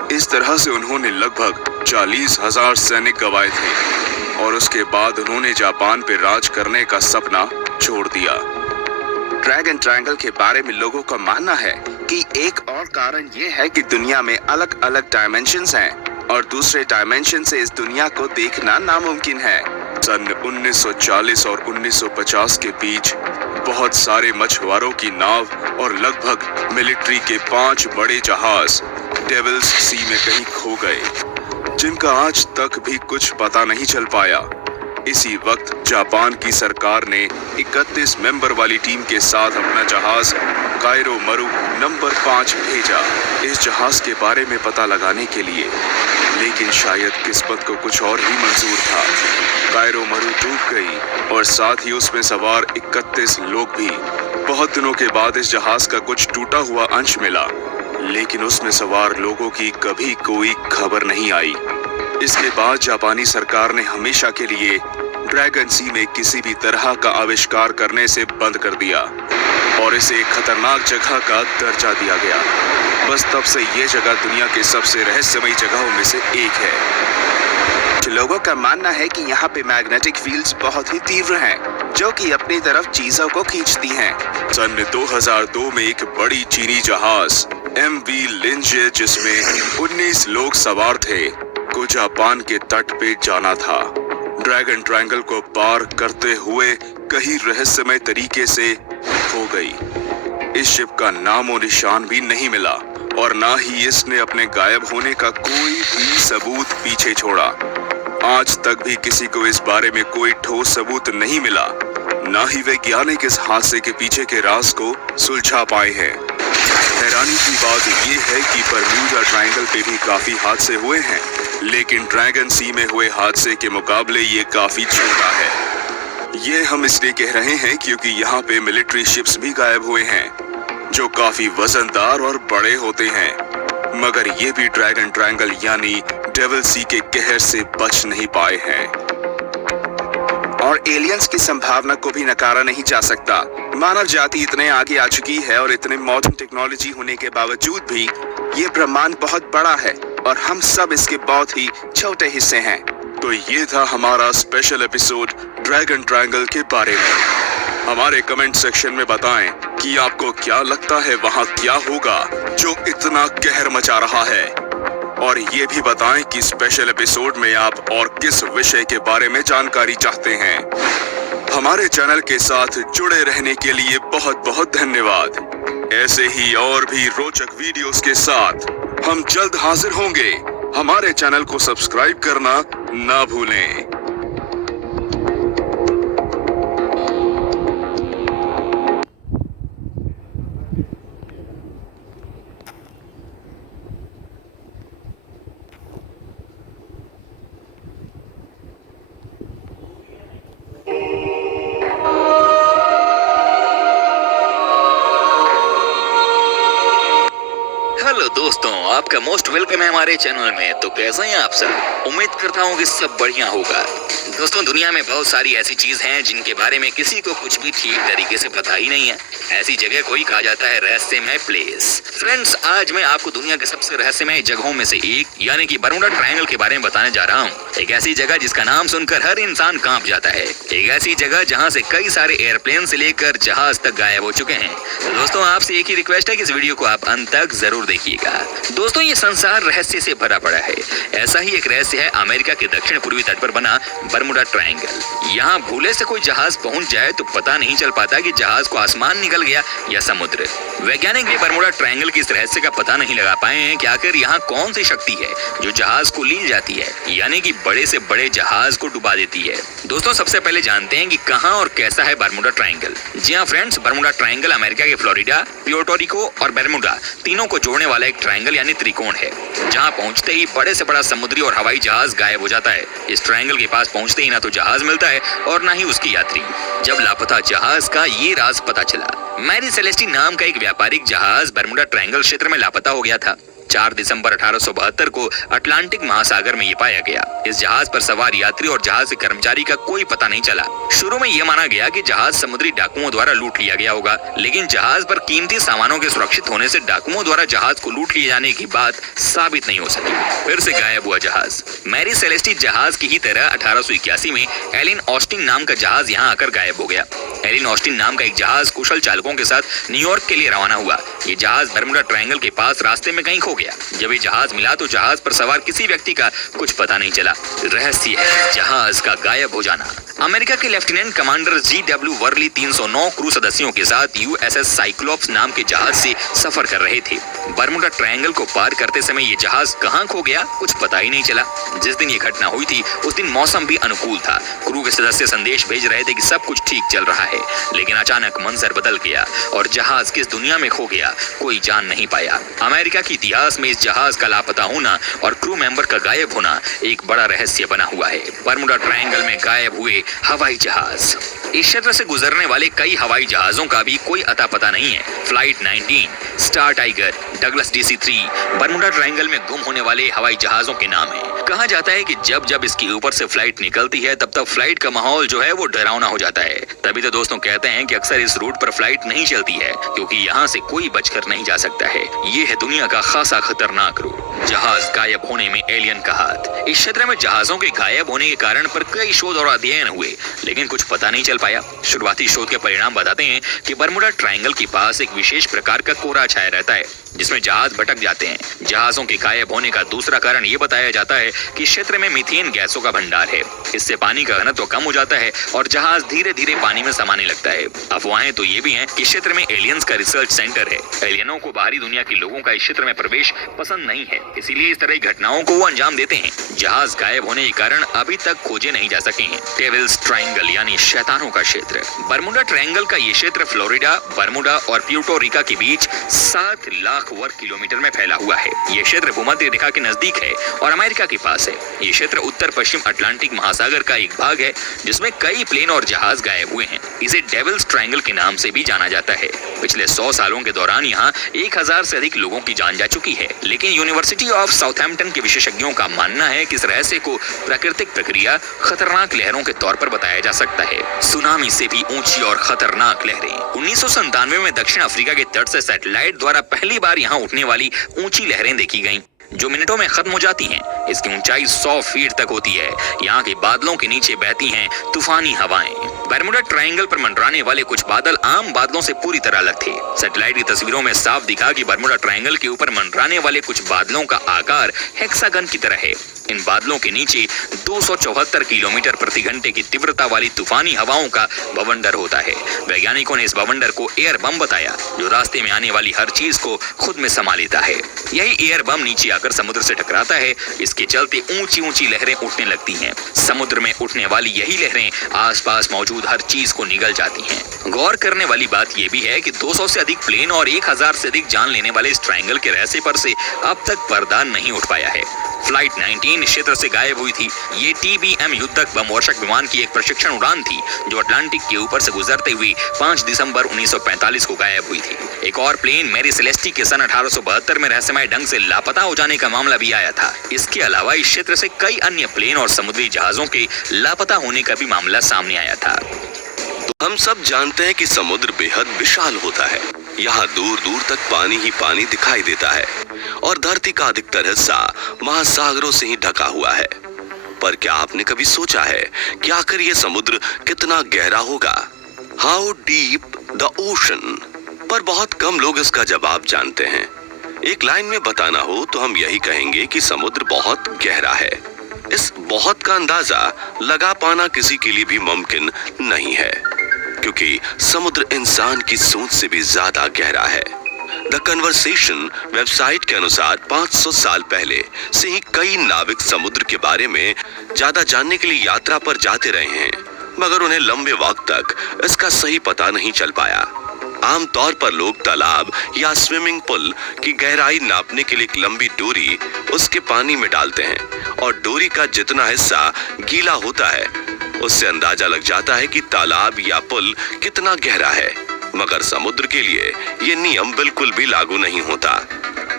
इस तरह से उन्होंने लगभग 40,000 सैनिक गंवाए थे और उसके बाद उन्होंने जापान पे राज करने का सपना छोड़ दिया। ड्रैगन ट्रायंगल के बारे में लोगों का मानना है कि एक और कारण ये है कि दुनिया में अलग अलग डायमेंशंस हैं और दूसरे डायमेंशन से इस दुनिया को देखना नामुमकिन है। सन 1940 और 1950 के बीच बहुत सारे मछुआरों की नाव और लगभग मिलिट्री के 5 बड़े जहाज डेविल्स सी में कहीं खो गए, जिनका आज तक भी कुछ पता नहीं चल पाया। इसी वक्त जापान की सरकार ने 31 मेंबर वाली टीम के साथ अपना जहाज कायरो मरु नंबर 5 भेजा इस जहाज के बारे में पता लगाने के लिए, लेकिन शायद किस्मत को कुछ और ही मंजूर था। कायरो मरु डूब गई और साथ ही उसमें सवार 31 लोग भी। बहुत दिनों के बाद इस जहाज का कुछ टूटा हुआ अंश मिला, लेकिन उसमें सवार लोगों की कभी कोई खबर नहीं आई। इसके बाद जापानी सरकार ने हमेशा के लिए ड्रैगन सी में किसी भी तरह का आविष्कार करने से बंद कर दिया और इसे एक खतरनाक जगह का दर्जा दिया गया। बस तब से ये जगह दुनिया के सबसे रहस्यमयी जगहों में से एक है। लोगों का मानना है कि यहाँ पे मैग्नेटिक फील्ड्स बहुत ही तीव्र हैं, जो कि अपनी तरफ चीजों को खींचती हैं। सन 2002 में एक बड़ी चीनी जहाज MV लिंजे, जिसमें 19 लोग सवार थे, को जापान के तट पे जाना था। ड्रैगन ट्रायंगल को पार करते हुए कहीं रहस्यमय तरीके से खो गई। इस शिप का नामो निशान भी नहीं मिला और ना ही इसने अपने गायब होने का कोई भी सबूत पीछे छोड़ा। आज तक भी किसी को इस बारे में कोई ठोस सबूत नहीं मिला, ना ही वैज्ञानिक इस हादसे के पीछे के राज को सुलझा पाए हैं। हैरानी की बात यह है कि बरम्यूडा ट्रायंगल पे भी काफी हादसे हुए हैं, लेकिन ड्रैगन सी में हुए हादसे के मुकाबले ये काफी छोटा है। ये हम इसलिए कह रहे हैं क्योंकि यहाँ पे मिलिट्री शिप्स भी गायब हुए हैं, जो काफी वजनदार और बड़े होते हैं, मगर ये भी ड्रैगन ट्रायंगल यानी डेविल सी के कहर से बच नहीं पाए हैं। और एलियंस की संभावना को भी नकारा नहीं जा सकता। मानव जाति इतने आगे आ चुकी है और इतने मॉडर्न टेक्नोलॉजी होने के बावजूद भी ये ब्रह्मांड बहुत बड़ा है और हम सब इसके बहुत ही छोटे हिस्से हैं। तो ये था हमारा स्पेशल एपिसोड ड्रैगन ट्रायंगल के बारे में। हमारे कमेंट सेक्शन में बताएं कि आपको क्या लगता है वहाँ क्या होगा जो इतना कहर मचा रहा है, और ये भी बताएं कि स्पेशल एपिसोड में आप और किस विषय के बारे में जानकारी चाहते हैं। हमारे चैनल के साथ जुड़े रहने के लिए बहुत बहुत धन्यवाद। ऐसे ही और भी रोचक वीडियोस के साथ हम जल्द हाजिर होंगे। हमारे चैनल को सब्सक्राइब करना ना भूलें। हेलो दोस्तों, आपका मोस्ट वेलकम है हमारे चैनल में। तो कैसे हैं आप सब? उम्मीद करता हूँ कि सब बढ़िया होगा। दोस्तों, दुनिया में बहुत सारी ऐसी चीज हैं जिनके बारे में किसी को कुछ भी ठीक तरीके से पता ही नहीं है। ऐसी जगह को ही कहा जाता है रहस्यमय प्लेस। फ्रेंड्स, आज मैं आपको दुनिया के सबसे रहस्यमय जगहों में से एक यानी कि बरमूडा ट्रायंगल के बारे में बताने जा रहा हूँ। एक ऐसी जगह जिसका नाम सुनकर हर इंसान कांप जाता है। एक ऐसी जगह जहाँ से कई सारे एयरप्लेन से लेकर जहाज तक गायब हो चुके हैं। दोस्तों, आपसे एक ही रिक्वेस्ट है कि इस वीडियो को आप अंत तक जरूर देखिएगा। दोस्तों, ये संसार रहस्य से भरा पड़ा है। ऐसा ही एक रहस्य है अमेरिका के दक्षिण पूर्वी तट पर बना बरमूडा ट्रायंगल। यहाँ भूले से कोई जहाज पहुंच जाए तो पता नहीं चल पाता कि जहाज को आसमान निकल गया या समुद्र। वैज्ञानिक भी बरमूडा ट्रायंगल की इस रहस्य का पता नहीं लगा पाए हैं कि आखिर यहाँ कौन सी शक्ति है जो जहाज को ली जाती है, यानी कि बड़े से बड़े जहाज को डुबा देती है। दोस्तों, सबसे पहले जानते हैं कि कहाँ और कैसा है बरमूडा ट्रायंगल। जी हाँ फ्रेंड्स, बरमूडा ट्रायंगल अमेरिका के फ्लोरिडा, प्यूर्टो रिको और बरमूडा तीनों को जोड़ने वाला एक ट्रायंगल यानी त्रिकोण है, जहाँ पहुँचते ही बड़े से बड़ा समुद्री और हवाई जहाज गायब हो जाता है। इस ट्रायंगल के पास पहुँचते ही ना तो जहाज मिलता है और ना ही उसकी यात्री। जब लापता जहाज का ये राज पता चला, मैरी सेलेस्टी नाम का एक व्यापारिक जहाज बरमूडा ट्रायंगल क्षेत्र में लापता हो गया था। 4 दिसंबर 1872 को अटलांटिक महासागर में ये पाया गया। इस जहाज पर सवार यात्री और जहाज के कर्मचारी का कोई पता नहीं चला। शुरू में यह माना गया कि जहाज समुद्री डाकुओं द्वारा लूट लिया गया होगा, लेकिन जहाज पर कीमती सामानों के सुरक्षित होने से डाकुओं द्वारा जहाज को लूट लिए जाने की बात साबित नहीं हो सकी। फिर से गायब हुआ जहाज। मैरी सेलेस्टी जहाज की ही तरह 1881 में एलिन ऑस्टिन नाम का जहाज यहाँ आकर गायब हो गया। एलिन ऑस्टिन नाम का एक जहाज कुशल चालकों के साथ न्यूयॉर्क के लिए रवाना हुआ। ये जहाज बर्मुडा ट्रायंगल के पास रास्ते में कहीं खो गया। जब ये जहाज मिला तो जहाज पर सवार किसी व्यक्ति का कुछ पता नहीं चला। रहस्य है जहाज का गायब हो जाना। अमेरिका के lieutenant commander G.W. Worli 309 crew सदस्यों के साथ USS साइक्लोप्स नाम के जहाज से सफर कर रहे थे। बर्मुडा ट्रायंगल को पार करते समय ये जहाज कहाँ खो गया कुछ पता ही नहीं चला। जिस दिन ये घटना हुई थी उस दिन मौसम भी अनुकूल था। क्रू के सदस्य संदेश भेज रहे थे कि सब कुछ ठीक चल रहा है, लेकिन अचानक मंजर बदल गया और जहाज किस दुनिया में खो गया कोई जान नहीं पाया। अमेरिका के इतिहास में इस जहाज का लापता होना और क्रू मेंबर का गायब होना एक बड़ा रहस्य बना हुआ है। बर्मुडा ट्रायंगल में गायब हुए हवाई जहाज। इस क्षेत्र से गुजरने वाले कई हवाई जहाजों का भी कोई अता पता नहीं है। Flight 19, star tiger, Douglas DC-3 Bermuda triangle में गुम होने वाले हवाई जहाजों के नाम है। कहा जाता है कि जब जब इसके ऊपर से फ्लाइट निकलती है तब तब फ्लाइट का माहौल जो है वो डरावना हो जाता है। तभी तो दोस्तों कहते हैं कि अक्सर इस रूट पर फ्लाइट नहीं चलती है क्योंकि यहाँ से कोई बचकर नहीं जा सकता है। ये है दुनिया का खासा खतरनाक रूट। जहाज गायब होने में एलियन का हाथ। इस क्षेत्र में जहाजों के गायब होने के कारण पर कई शोध और अध्ययन हुए, लेकिन कुछ पता नहीं चल पाया। शुरुआती शोध के परिणाम बताते हैं कि बर्मुडा ट्रायंगल के पास एक विशेष प्रकार का कोहरा छाया रहता है जिसमें जहाज भटक जाते हैं। जहाजों के गायब होने का दूसरा कारण ये बताया जाता है कि क्षेत्र में मीथेन गैसों का भंडार है। इससे पानी का घनत्व कम हो जाता है और जहाज धीरे धीरे पानी में समाने लगता है। अफवाहें तो ये भी हैं कि क्षेत्र में एलियंस का रिसर्च सेंटर है। एलियनों को बाहरी दुनिया के लोगों का इस क्षेत्र में प्रवेश पसंद नहीं है, इसीलिए इस तरह की घटनाओं को वो अंजाम देते हैं। जहाज गायब होने के कारण अभी तक खोजे नहीं जा सके हैं। डेविल्स ट्रायंगल यानी शैतानों का क्षेत्र। बर्मुडा ट्रायंगल का ये क्षेत्र फ्लोरिडा, बर्मुडा और प्यूर्टो रिका के बीच 7 लाख वर्ग किलोमीटर में फैला हुआ है। ये क्षेत्र भूमध्य रेखा के नजदीक है और अमेरिका के पास है। ये क्षेत्र उत्तर पश्चिम अटलांटिक महासागर का एक भाग है जिसमें कई प्लेन और जहाज गायब हुए हैं। इसे डेविल्स ट्रायंगल के नाम से भी जाना जाता है। पिछले 100 सालों के दौरान यहाँ 1000 से अधिक लोगों की जान जा चुकी है, लेकिन यूनिवर्सिटी ऑफ साउथहैम्पटन के विशेषज्ञों का मानना है कि इस रहस्य को प्राकृतिक प्रक्रिया खतरनाक लहरों के तौर पर बताया जा सकता है। सुनामी से भी ऊंची और खतरनाक लहरें। 1997 में दक्षिण अफ्रीका के तट से सैटेलाइट द्वारा पहली बार यहाँ उठने वाली ऊंची लहरें देखी गईं, जो मिनटों में खत्म हो जाती हैं। इसकी ऊंचाई 100 फीट तक होती है। यहाँ के बादलों के नीचे बहती हैं तूफानी हवाएं। बर्मुडा ट्रायंगल पर मंडराने वाले कुछ बादल आम बादलों से पूरी तरह अलग थे। सैटेलाइट की तस्वीरों में साफ दिखा कि बर्मुडा ट्रायंगल के ऊपर मंडराने वाले कुछ बादलों का आकार हेक्सागन की तरह है। इन बादलों के नीचे 274 किलोमीटर प्रति घंटे की तीव्रता वाली तूफानी हवाओं का बवंडर होता है। वैज्ञानिकों ने इस बवंडर को एयर बम बताया, जो रास्ते में आने वाली हर चीज को खुद में समा लेता है। यही एयर बम नीचे आकर समुद्र से टकराता है। इसके चलते ऊंची ऊंची लहरें उठने लगती हैं। समुद्र में उठने वाली यही लहरें आसपास मौजूद हर चीज को निगल जाती हैं। गौर करने वाली बात यह भी है कि 200 से अधिक प्लेन और 1000 से अधिक जान लेने वाले इस ट्रायंगल के रहस्य पर से अब तक पर्दा नहीं उठ पाया है। फ्लाइट 19 क्षेत्र से गायब हुई थी। ये TBM युद्धक बम वर्षक विमान की एक प्रशिक्षण उड़ान थी जो अटलांटिक के ऊपर से गुजरते हुए 5 दिसंबर 1945 को गायब हुई थी। एक और प्लेन मैरी सेलेस्टी के सन 1872 में रहस्यमय ढंग से लापता हो जाने का मामला भी आया था। इसके अलावा इस क्षेत्र से कई अन्य प्लेन और समुद्री जहाजों के लापता होने का भी मामला सामने आया था। हम सब जानते हैं कि समुद्र बेहद विशाल होता है। यहाँ दूर दूर तक पानी ही पानी दिखाई देता है और धरती का अधिकतर हिस्सा महासागरों से ही ढका हुआ है। पर क्या आपने कभी सोचा है कि आखिर ये समुद्र कितना गहरा होगा? How deep the ocean? पर बहुत कम लोग इसका जवाब जानते हैं। एक लाइन में बताना हो तो हम यही कहेंगे कि समुद्र बहुत गहरा है। इस बहुत का अंदाजा लगा पाना किसी के लिए भी मुमकिन नहीं है, क्योंकि समुद्र इंसान की सोच से भी ज्यादा गहरा है। द कन्वर्सेशन वेबसाइट के अनुसार 500 साल पहले से ही कई नाविक समुद्र के बारे में ज्यादा जानने के लिए यात्रा पर जाते रहे हैं, मगर उन्हें लंबे वक्त तक इसका सही पता नहीं चल पाया। आमतौर पर लोग तालाब या स्विमिंग पूल की गहराई नापने के लिए एक लंबी डोरी उसके पानी में डालते हैं और डोरी का जितना हिस्सा गीला होता है उससे अंदाजा लग जाता है कि तालाब या पुल कितना गहरा है। मगर समुद्र के लिए ये नियम बिल्कुल भी लागू नहीं होता।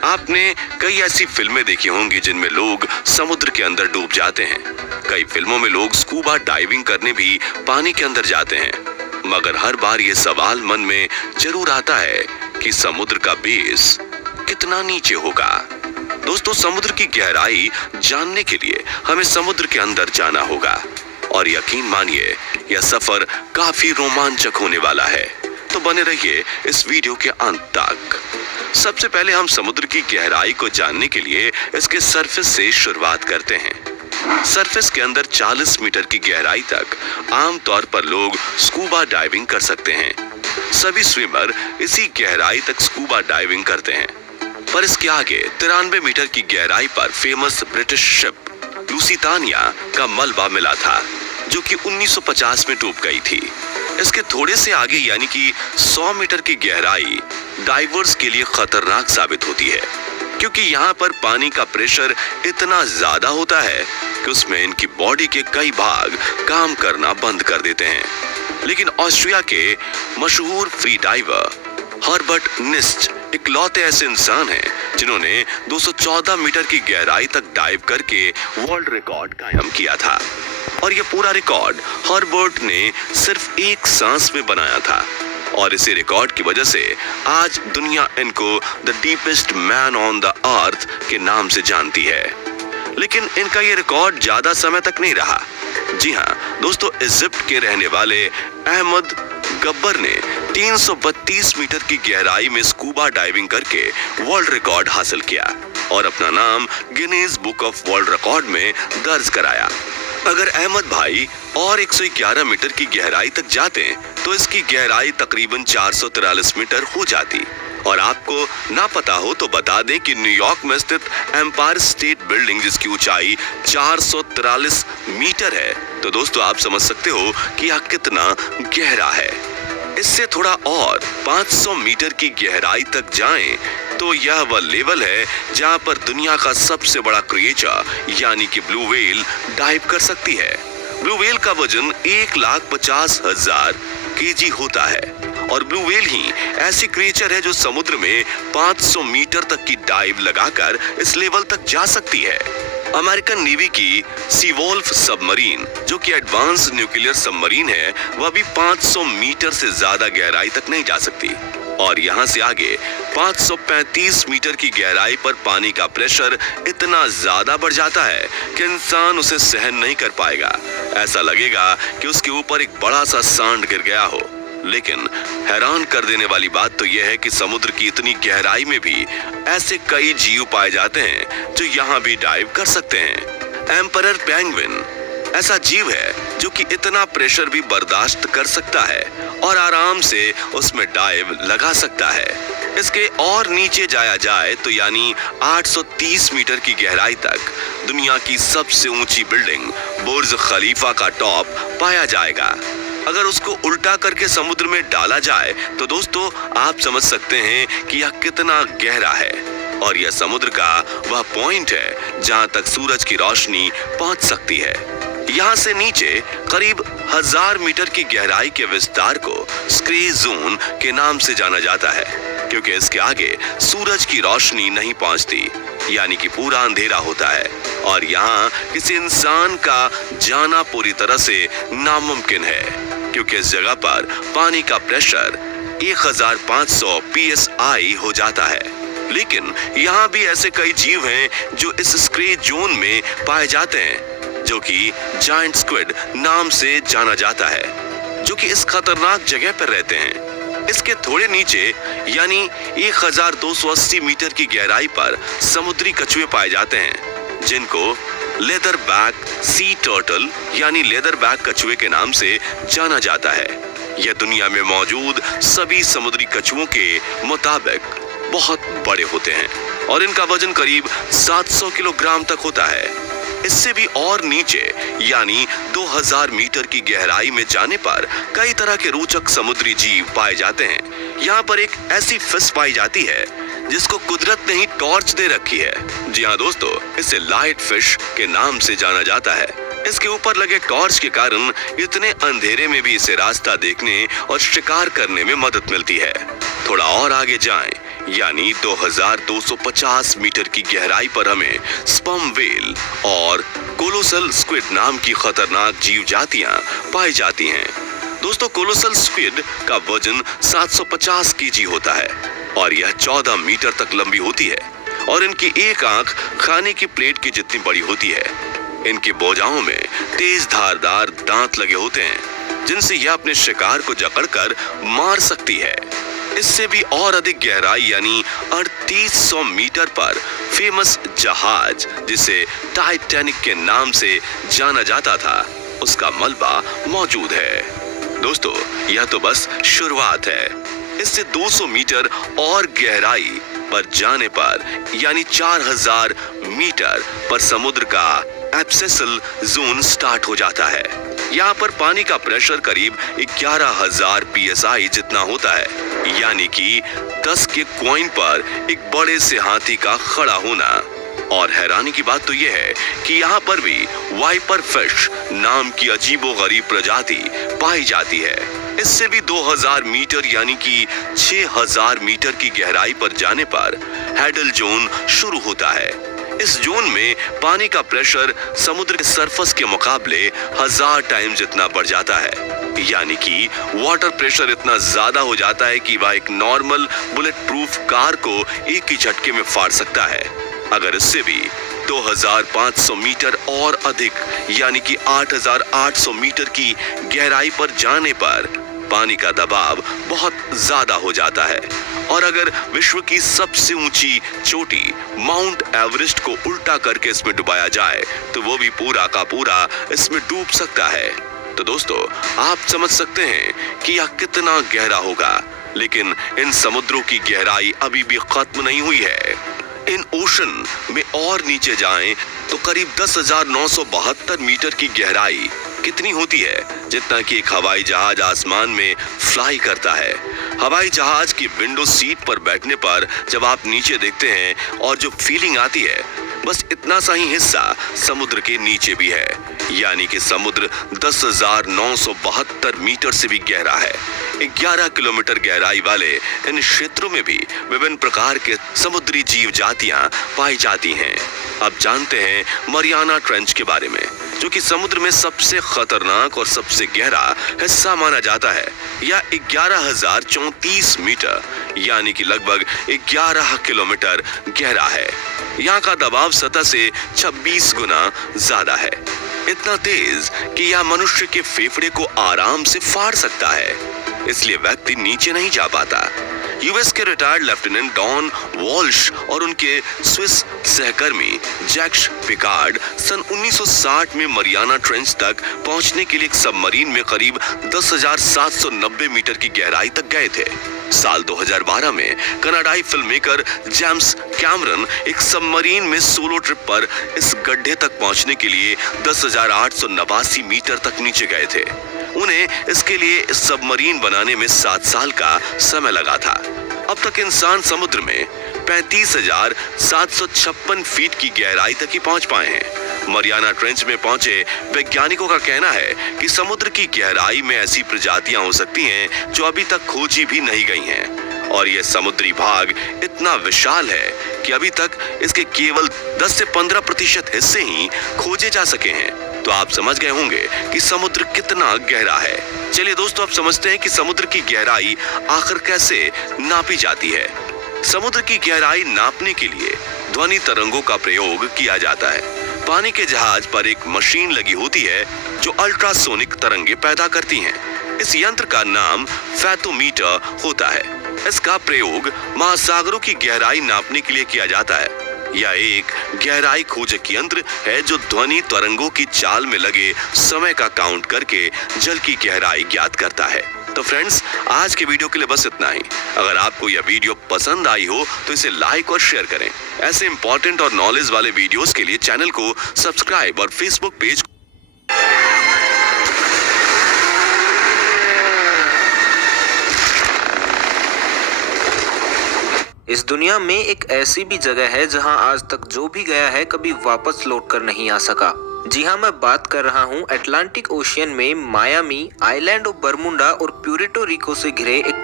आपने कई ऐसी फिल्में देखी होंगी जिनमें लोग समुद्र के अंदर डूब जाते हैं। कई फिल्मों में लोग स्कूबा डाइविंग करने भी पानी के अंदर जाते हैं, मगर हर बार ये सवाल मन में जरूर आता है कि समुद्र का बेस कितना नीचे होगा। दोस्तों, समुद्र की गहराई जानने के लिए हमें समुद्र के अंदर जाना होगा और यकीन मानिए यह सफर काफी रोमांचक होने वाला है। तो बने रहिए इस वीडियो के अंत तक। सबसे पहले हम समुद्र की गहराई को जानने के लिए इसके सरफेस से शुरुआत करते हैं। सरफेस के अंदर 40 मीटर की गहराई तक आमतौर पर लोग स्कूबा डाइविंग कर सकते हैं। सभी स्विमर इसी गहराई तक स्कूबा डाइविंग करते हैं, पर इसके आगे 93 मीटर की गहराई पर फेमस ब्रिटिश शिप लुसितानिया का मलबा मिला था, जो कि 1950 में डूब गई थी। इसके थोड़े से आगे यानी कि 100 मीटर की गहराई डाइवर्स के लिए खतरनाक साबित होती है, क्योंकि यहाँ पर पानी का प्रेशर इतना ज्यादा होता है कि उसमें इनकी बॉडी के कई भाग काम करना बंद कर देते हैं। लेकिन ऑस्ट्रिया के मशहूर फ्री डाइवर हर्बर्ट निस्ट इकलौते ऐसे इंसान हैं जिन्होंने 214 मीटर की गहराई तक डाइव करके वर्ल्ड रिकॉर्ड कायम किया था। और यह पूरा रिकॉर्ड हर्बर्ट ने सिर्फ एक सांस में बनाया था, और इसी रिकॉर्ड की वजह से आज दुनिया इनको the deepest man on the earth के नाम से जानती है। लेकिन इनका ये रिकॉर्ड ज्यादा समय तक नहीं रहा। जी हाँ दोस्तों, इजिप्ट के रहने वाले अहमद गब्बर ने 332 मीटर की गहराई में स्कूबा डाइविंग करके वर्ल्ड रिकॉर्ड हासिल किया और अपना नाम Guinness book of world record में दर्ज कराया। अगर अहमद भाई और 111 मीटर की गहराई तक जाते तो इसकी गहराई तकरीबन 443 मीटर हो जाती। और आपको ना पता हो तो बता दें कि न्यूयॉर्क में स्थित एम्पायर स्टेट बिल्डिंग, जिसकी ऊंचाई 443 मीटर है, तो दोस्तों आप समझ सकते हो कि यह कितना गहरा है। इससे थोड़ा और 500 मीटर की गहराई तक जाएं तो यह वह लेवल है जहां पर दुनिया का सबसे बड़ा क्रिएचर यानी कि ब्लू व्हेल डाइव कर सकती है। ब्लू व्हेल का वजन 1,50,000 केजी होता है और ब्लू व्हेल ही ऐसी क्रिएचर है जो समुद्र में 500 मीटर तक की डाइव लगाकर इस लेवल तक जा सकती है। अमेरिकन नेवी की सी वोल्फ सबमरीन, जो कि एडवांस न्यूक्लियर सबमरीन है, वह भी 500 मीटर से ज्यादा गहराई तक नहीं जा सकती। और यहाँ से आगे 535 मीटर की गहराई पर पानी का प्रेशर इतना ज्यादा बढ़ जाता है कि इंसान उसे सहन नहीं कर पाएगा। ऐसा लगेगा कि उसके ऊपर एक बड़ा सा सांड गिर गया हो। लेकिन हैरान कर देने वाली बात तो यह है कि समुद्र की इतनी गहराई में भी ऐसे कई जीव पाए जाते हैं जो यहाँ भी डाइव कर सकते हैं। एम्परर पेंगुइन ऐसा जीव है जो कि इतना प्रेशर भी बर्दाश्त कर सकता है और आराम से उसमें डाइव लगा सकता है। इसके और नीचे जाया जाए तो यानी 830 मीटर की गहराई तक दुनिया की सबसे ऊंची बिल्डिंग बुर्ज खलीफा का टॉप पाया जाएगा। अगर उसको उल्टा करके समुद्र में डाला जाए तो दोस्तों आप समझ सकते हैं कि यह कितना गहरा है। और यह समुद्र का वह पॉइंट है जहां तक सूरज की रोशनी पहुंच सकती है। यहाँ से नीचे करीब 1000 मीटर की गहराई के विस्तार को स्क्रे जोन के नाम से जाना जाता है, क्योंकि इसके आगे सूरज की रोशनी नहीं पहुंचती, यानी कि पूरा अंधेरा होता है और यहाँ किसी इंसान का जाना पूरी तरह से नामुमकिन है, क्योंकि इस जगह पर पानी का प्रेशर 1500 psi हो जाता है। लेकिन यहाँ भी ऐसे कई जीव हैं जो इस स्क्रे जोन में पाए जाते हैं, जो कि जायंट स्क्विड नाम से जाना जाता है, जो कि इस खतरनाक जगह पर रहते हैं। इसके थोड़े नीचे यानी 1280 मीटर की गहराई पर समुद्री कछुए पाए जाते हैं, जिनको लेदर बैक सी टर्टल यानी लेदर बैक कछुए के नाम से जाना जाता है। यह दुनिया में मौजूद सभी समुद्री कछुओं के मुताबिक बहुत बड़े होते हैं और इनका वजन करीब 700 किलोग्राम तक होता है। इससे भी और नीचे यानी 2000 मीटर की गहराई में जाने पर कई तरह के रोचक समुद्री जीव पाए जाते हैं। यहाँ पर एक ऐसी फिश पाई जाती है जिसको कुदरत ने ही टॉर्च दे रखी है। जी हाँ दोस्तों, इसे लाइट फिश के नाम से जाना जाता है। इसके ऊपर लगे टॉर्च के कारण इतने अंधेरे में भी इसे रास्ता देखने और शिकार करने में मदद मिलती है। थोड़ा और आगे जाएं यानी 2250 मीटर की गहराई पर हमें स्पर्म व्हेल और कोलोसल स्क्विड नाम की खतरनाक जीव जातियां पाई जाती हैं। दोस्तों, कोलोसल स्क्विड का वजन 750 केजी होता है और यह 14 मीटर तक लंबी होती है और इनकी एक आंख खाने की प्लेट की जितनी बड़ी होती है। इनकी भुजाओं में तेज धारदार दांत लगे होते हैं जिनसे यह अपने शिकार को जकड़कर मार सकती है। इससे भी और अधिक गहराई यानी 3800 मीटर पर फेमस जहाज जिसे टाइटैनिक के नाम से जाना जाता था, उसका मलबा मौजूद है। दोस्तों, यह तो बस शुरुआत है। इससे 200 मीटर और गहराई पर जाने पर यानी 4000 मीटर पर समुद्र का एब्सेसल जोन स्टार्ट हो जाता है। यहाँ पर पानी का प्रेशर करीब 11000 psi जितना होता है, यानी कि 10 के कॉइन पर एक बड़े से हाथी का खड़ा होना। और हैरानी की बात तो यह है कि यहाँ पर भी वाइपर फिश नाम की अजीबोगरीब प्रजाति पाई जाती है। इससे भी 2000 मीटर यानी कि 6000 मीटर की गहराई पर जाने पर हैडल जोन शुरू होता है। इस जोन में पानी का प्रेशर समुद्र के सरफेस के मुकाबले 1000 टाइम जितना बढ़ जाता है, यानी कि वाटर प्रेशर इतना ज्यादा हो जाता है कि वह एक नॉर्मल बुलेट प्रूफ कार को एक ही झटके में फाड़ सकता है। अगर इससे भी 2500 मीटर और अधिक यानी कि 8800 मीटर की गहराई पर जाने पर पानी का दबाव बहुत ज्यादा हो जाता है और अगर विश्व की सबसे ऊंची चोटी माउंट एवरेस्ट को उल्टा करके इसमें डुबाया जाए तो वो भी पूरा का पूरा इसमें डूब सकता है। तो दोस्तों, आप समझ सकते हैं कि यह कितना गहरा होगा, लेकिन इन समुद्रों की गहराई अभी भी खत्म नहीं हुई है। इन ओशन में और नीचे जाएं तो करीब 10,972 मीटर की गहराई कितनी होती है, जितना कि एक हवाई जहाज आसमान में फ्लाई करता है। हवाई जहाज की विंडो सीट पर बैठने पर जब आप नीचे देखते हैं और जो फीलिंग आती है, बस इतना सा ही हिस्सा समुद्र के नीचे भी है, यानी कि समुद्र 10,972 मीटर से भी गहरा है। 11 किलोमीटर गहराई वाले इन क्षेत्रों में भी विभिन्न प्रकार के समुद्री जीव जातियां पाई जाती हैं। अब जानते हैं मरियाना ट्रेंच के बारे में, जो कि समुद्र में सबसे खतरनाक और सबसे गहरा हिस्सा माना जाता है। यह 11,034 मीटर यानी कि लगभग 11 किलोमीटर गहरा है। यहाँ का दबाव सतह से 26 गुना ज्यादा है, इतना तेज कि यह मनुष्य के फेफड़े को आराम से फाड़ सकता है, इसलिए व्यक्ति नीचे नहीं जा पाता। यूएस के रिटायर्ड लेफ्टिनेंट डॉन वॉल्श और उनके स्विस सहकर्मी जैक्स पिकार्ड सन 1960 में मरियाना ट्रेंच तक पहुंचने के लिए एक सबमरीन में करीब 10,790 मीटर की गहराई तक गए थे। साल 2012 में कनाडाई फिल्ममेकर जेम्स कैमरन एक सबमरीन में सोलो ट्रिप पर इस गड्ढे तक पहुंचने के लिए 10,889 मीटर तक नीचे गए थे। उन्हें इसके लिए सबमरीन बनाने में 7 साल का समय लगा था। अब तक इंसान समुद्र में 35,756 फीट की गहराई तक ही पहुंच पाए हैं। मरियाना ट्रेंच में पहुंचे वैज्ञानिकों का कहना है कि समुद्र की गहराई में ऐसी प्रजातियां हो सकती हैं जो अभी तक खोजी भी नहीं गई हैं, और यह समुद्री भाग इतना विशाल है कि अभी तक इसके केवल 10 से 15% हिस्से ही खोजे जा सके हैं। तो आप समझ गए होंगे कि समुद्र कितना गहरा है। चलिए दोस्तों, आप समझते हैं कि समुद्र की गहराई आखिर कैसे नापी जाती है। समुद्र की गहराई नापने के लिए ध्वनि तरंगों का प्रयोग किया जाता है। पानी के जहाज पर एक मशीन लगी होती है जो अल्ट्रासोनिक तरंगे पैदा करती हैं। इस यंत्र का नाम फैथोमीटर होता है। इसका प्रयोग महासागरों की गहराई नापने के लिए किया जाता है। यह एक गहराई खोजक यंत्र है जो ध्वनि तरंगों की चाल में लगे समय का काउंट करके जल की गहराई ज्ञात करता है। तो फ्रेंड्स, आज के वीडियो के लिए बस इतना ही। अगर आपको यह वीडियो पसंद आई हो तो इसे लाइक और शेयर करें। ऐसे इंपॉर्टेंट और नॉलेज वाले वीडियोस के लिए चैनल को सब्सक्राइब और फेसबुक पेज इस दुनिया में एक ऐसी भी जगह है जहां आज तक जो भी गया है कभी वापस लौट कर नहीं आ सका। जी हाँ, मैं बात कर रहा हूँ अटलांटिक ओशियन में मायामी, आइलैंड ऑफ बरमुडा और प्यूर्टो रिको से घिरे एक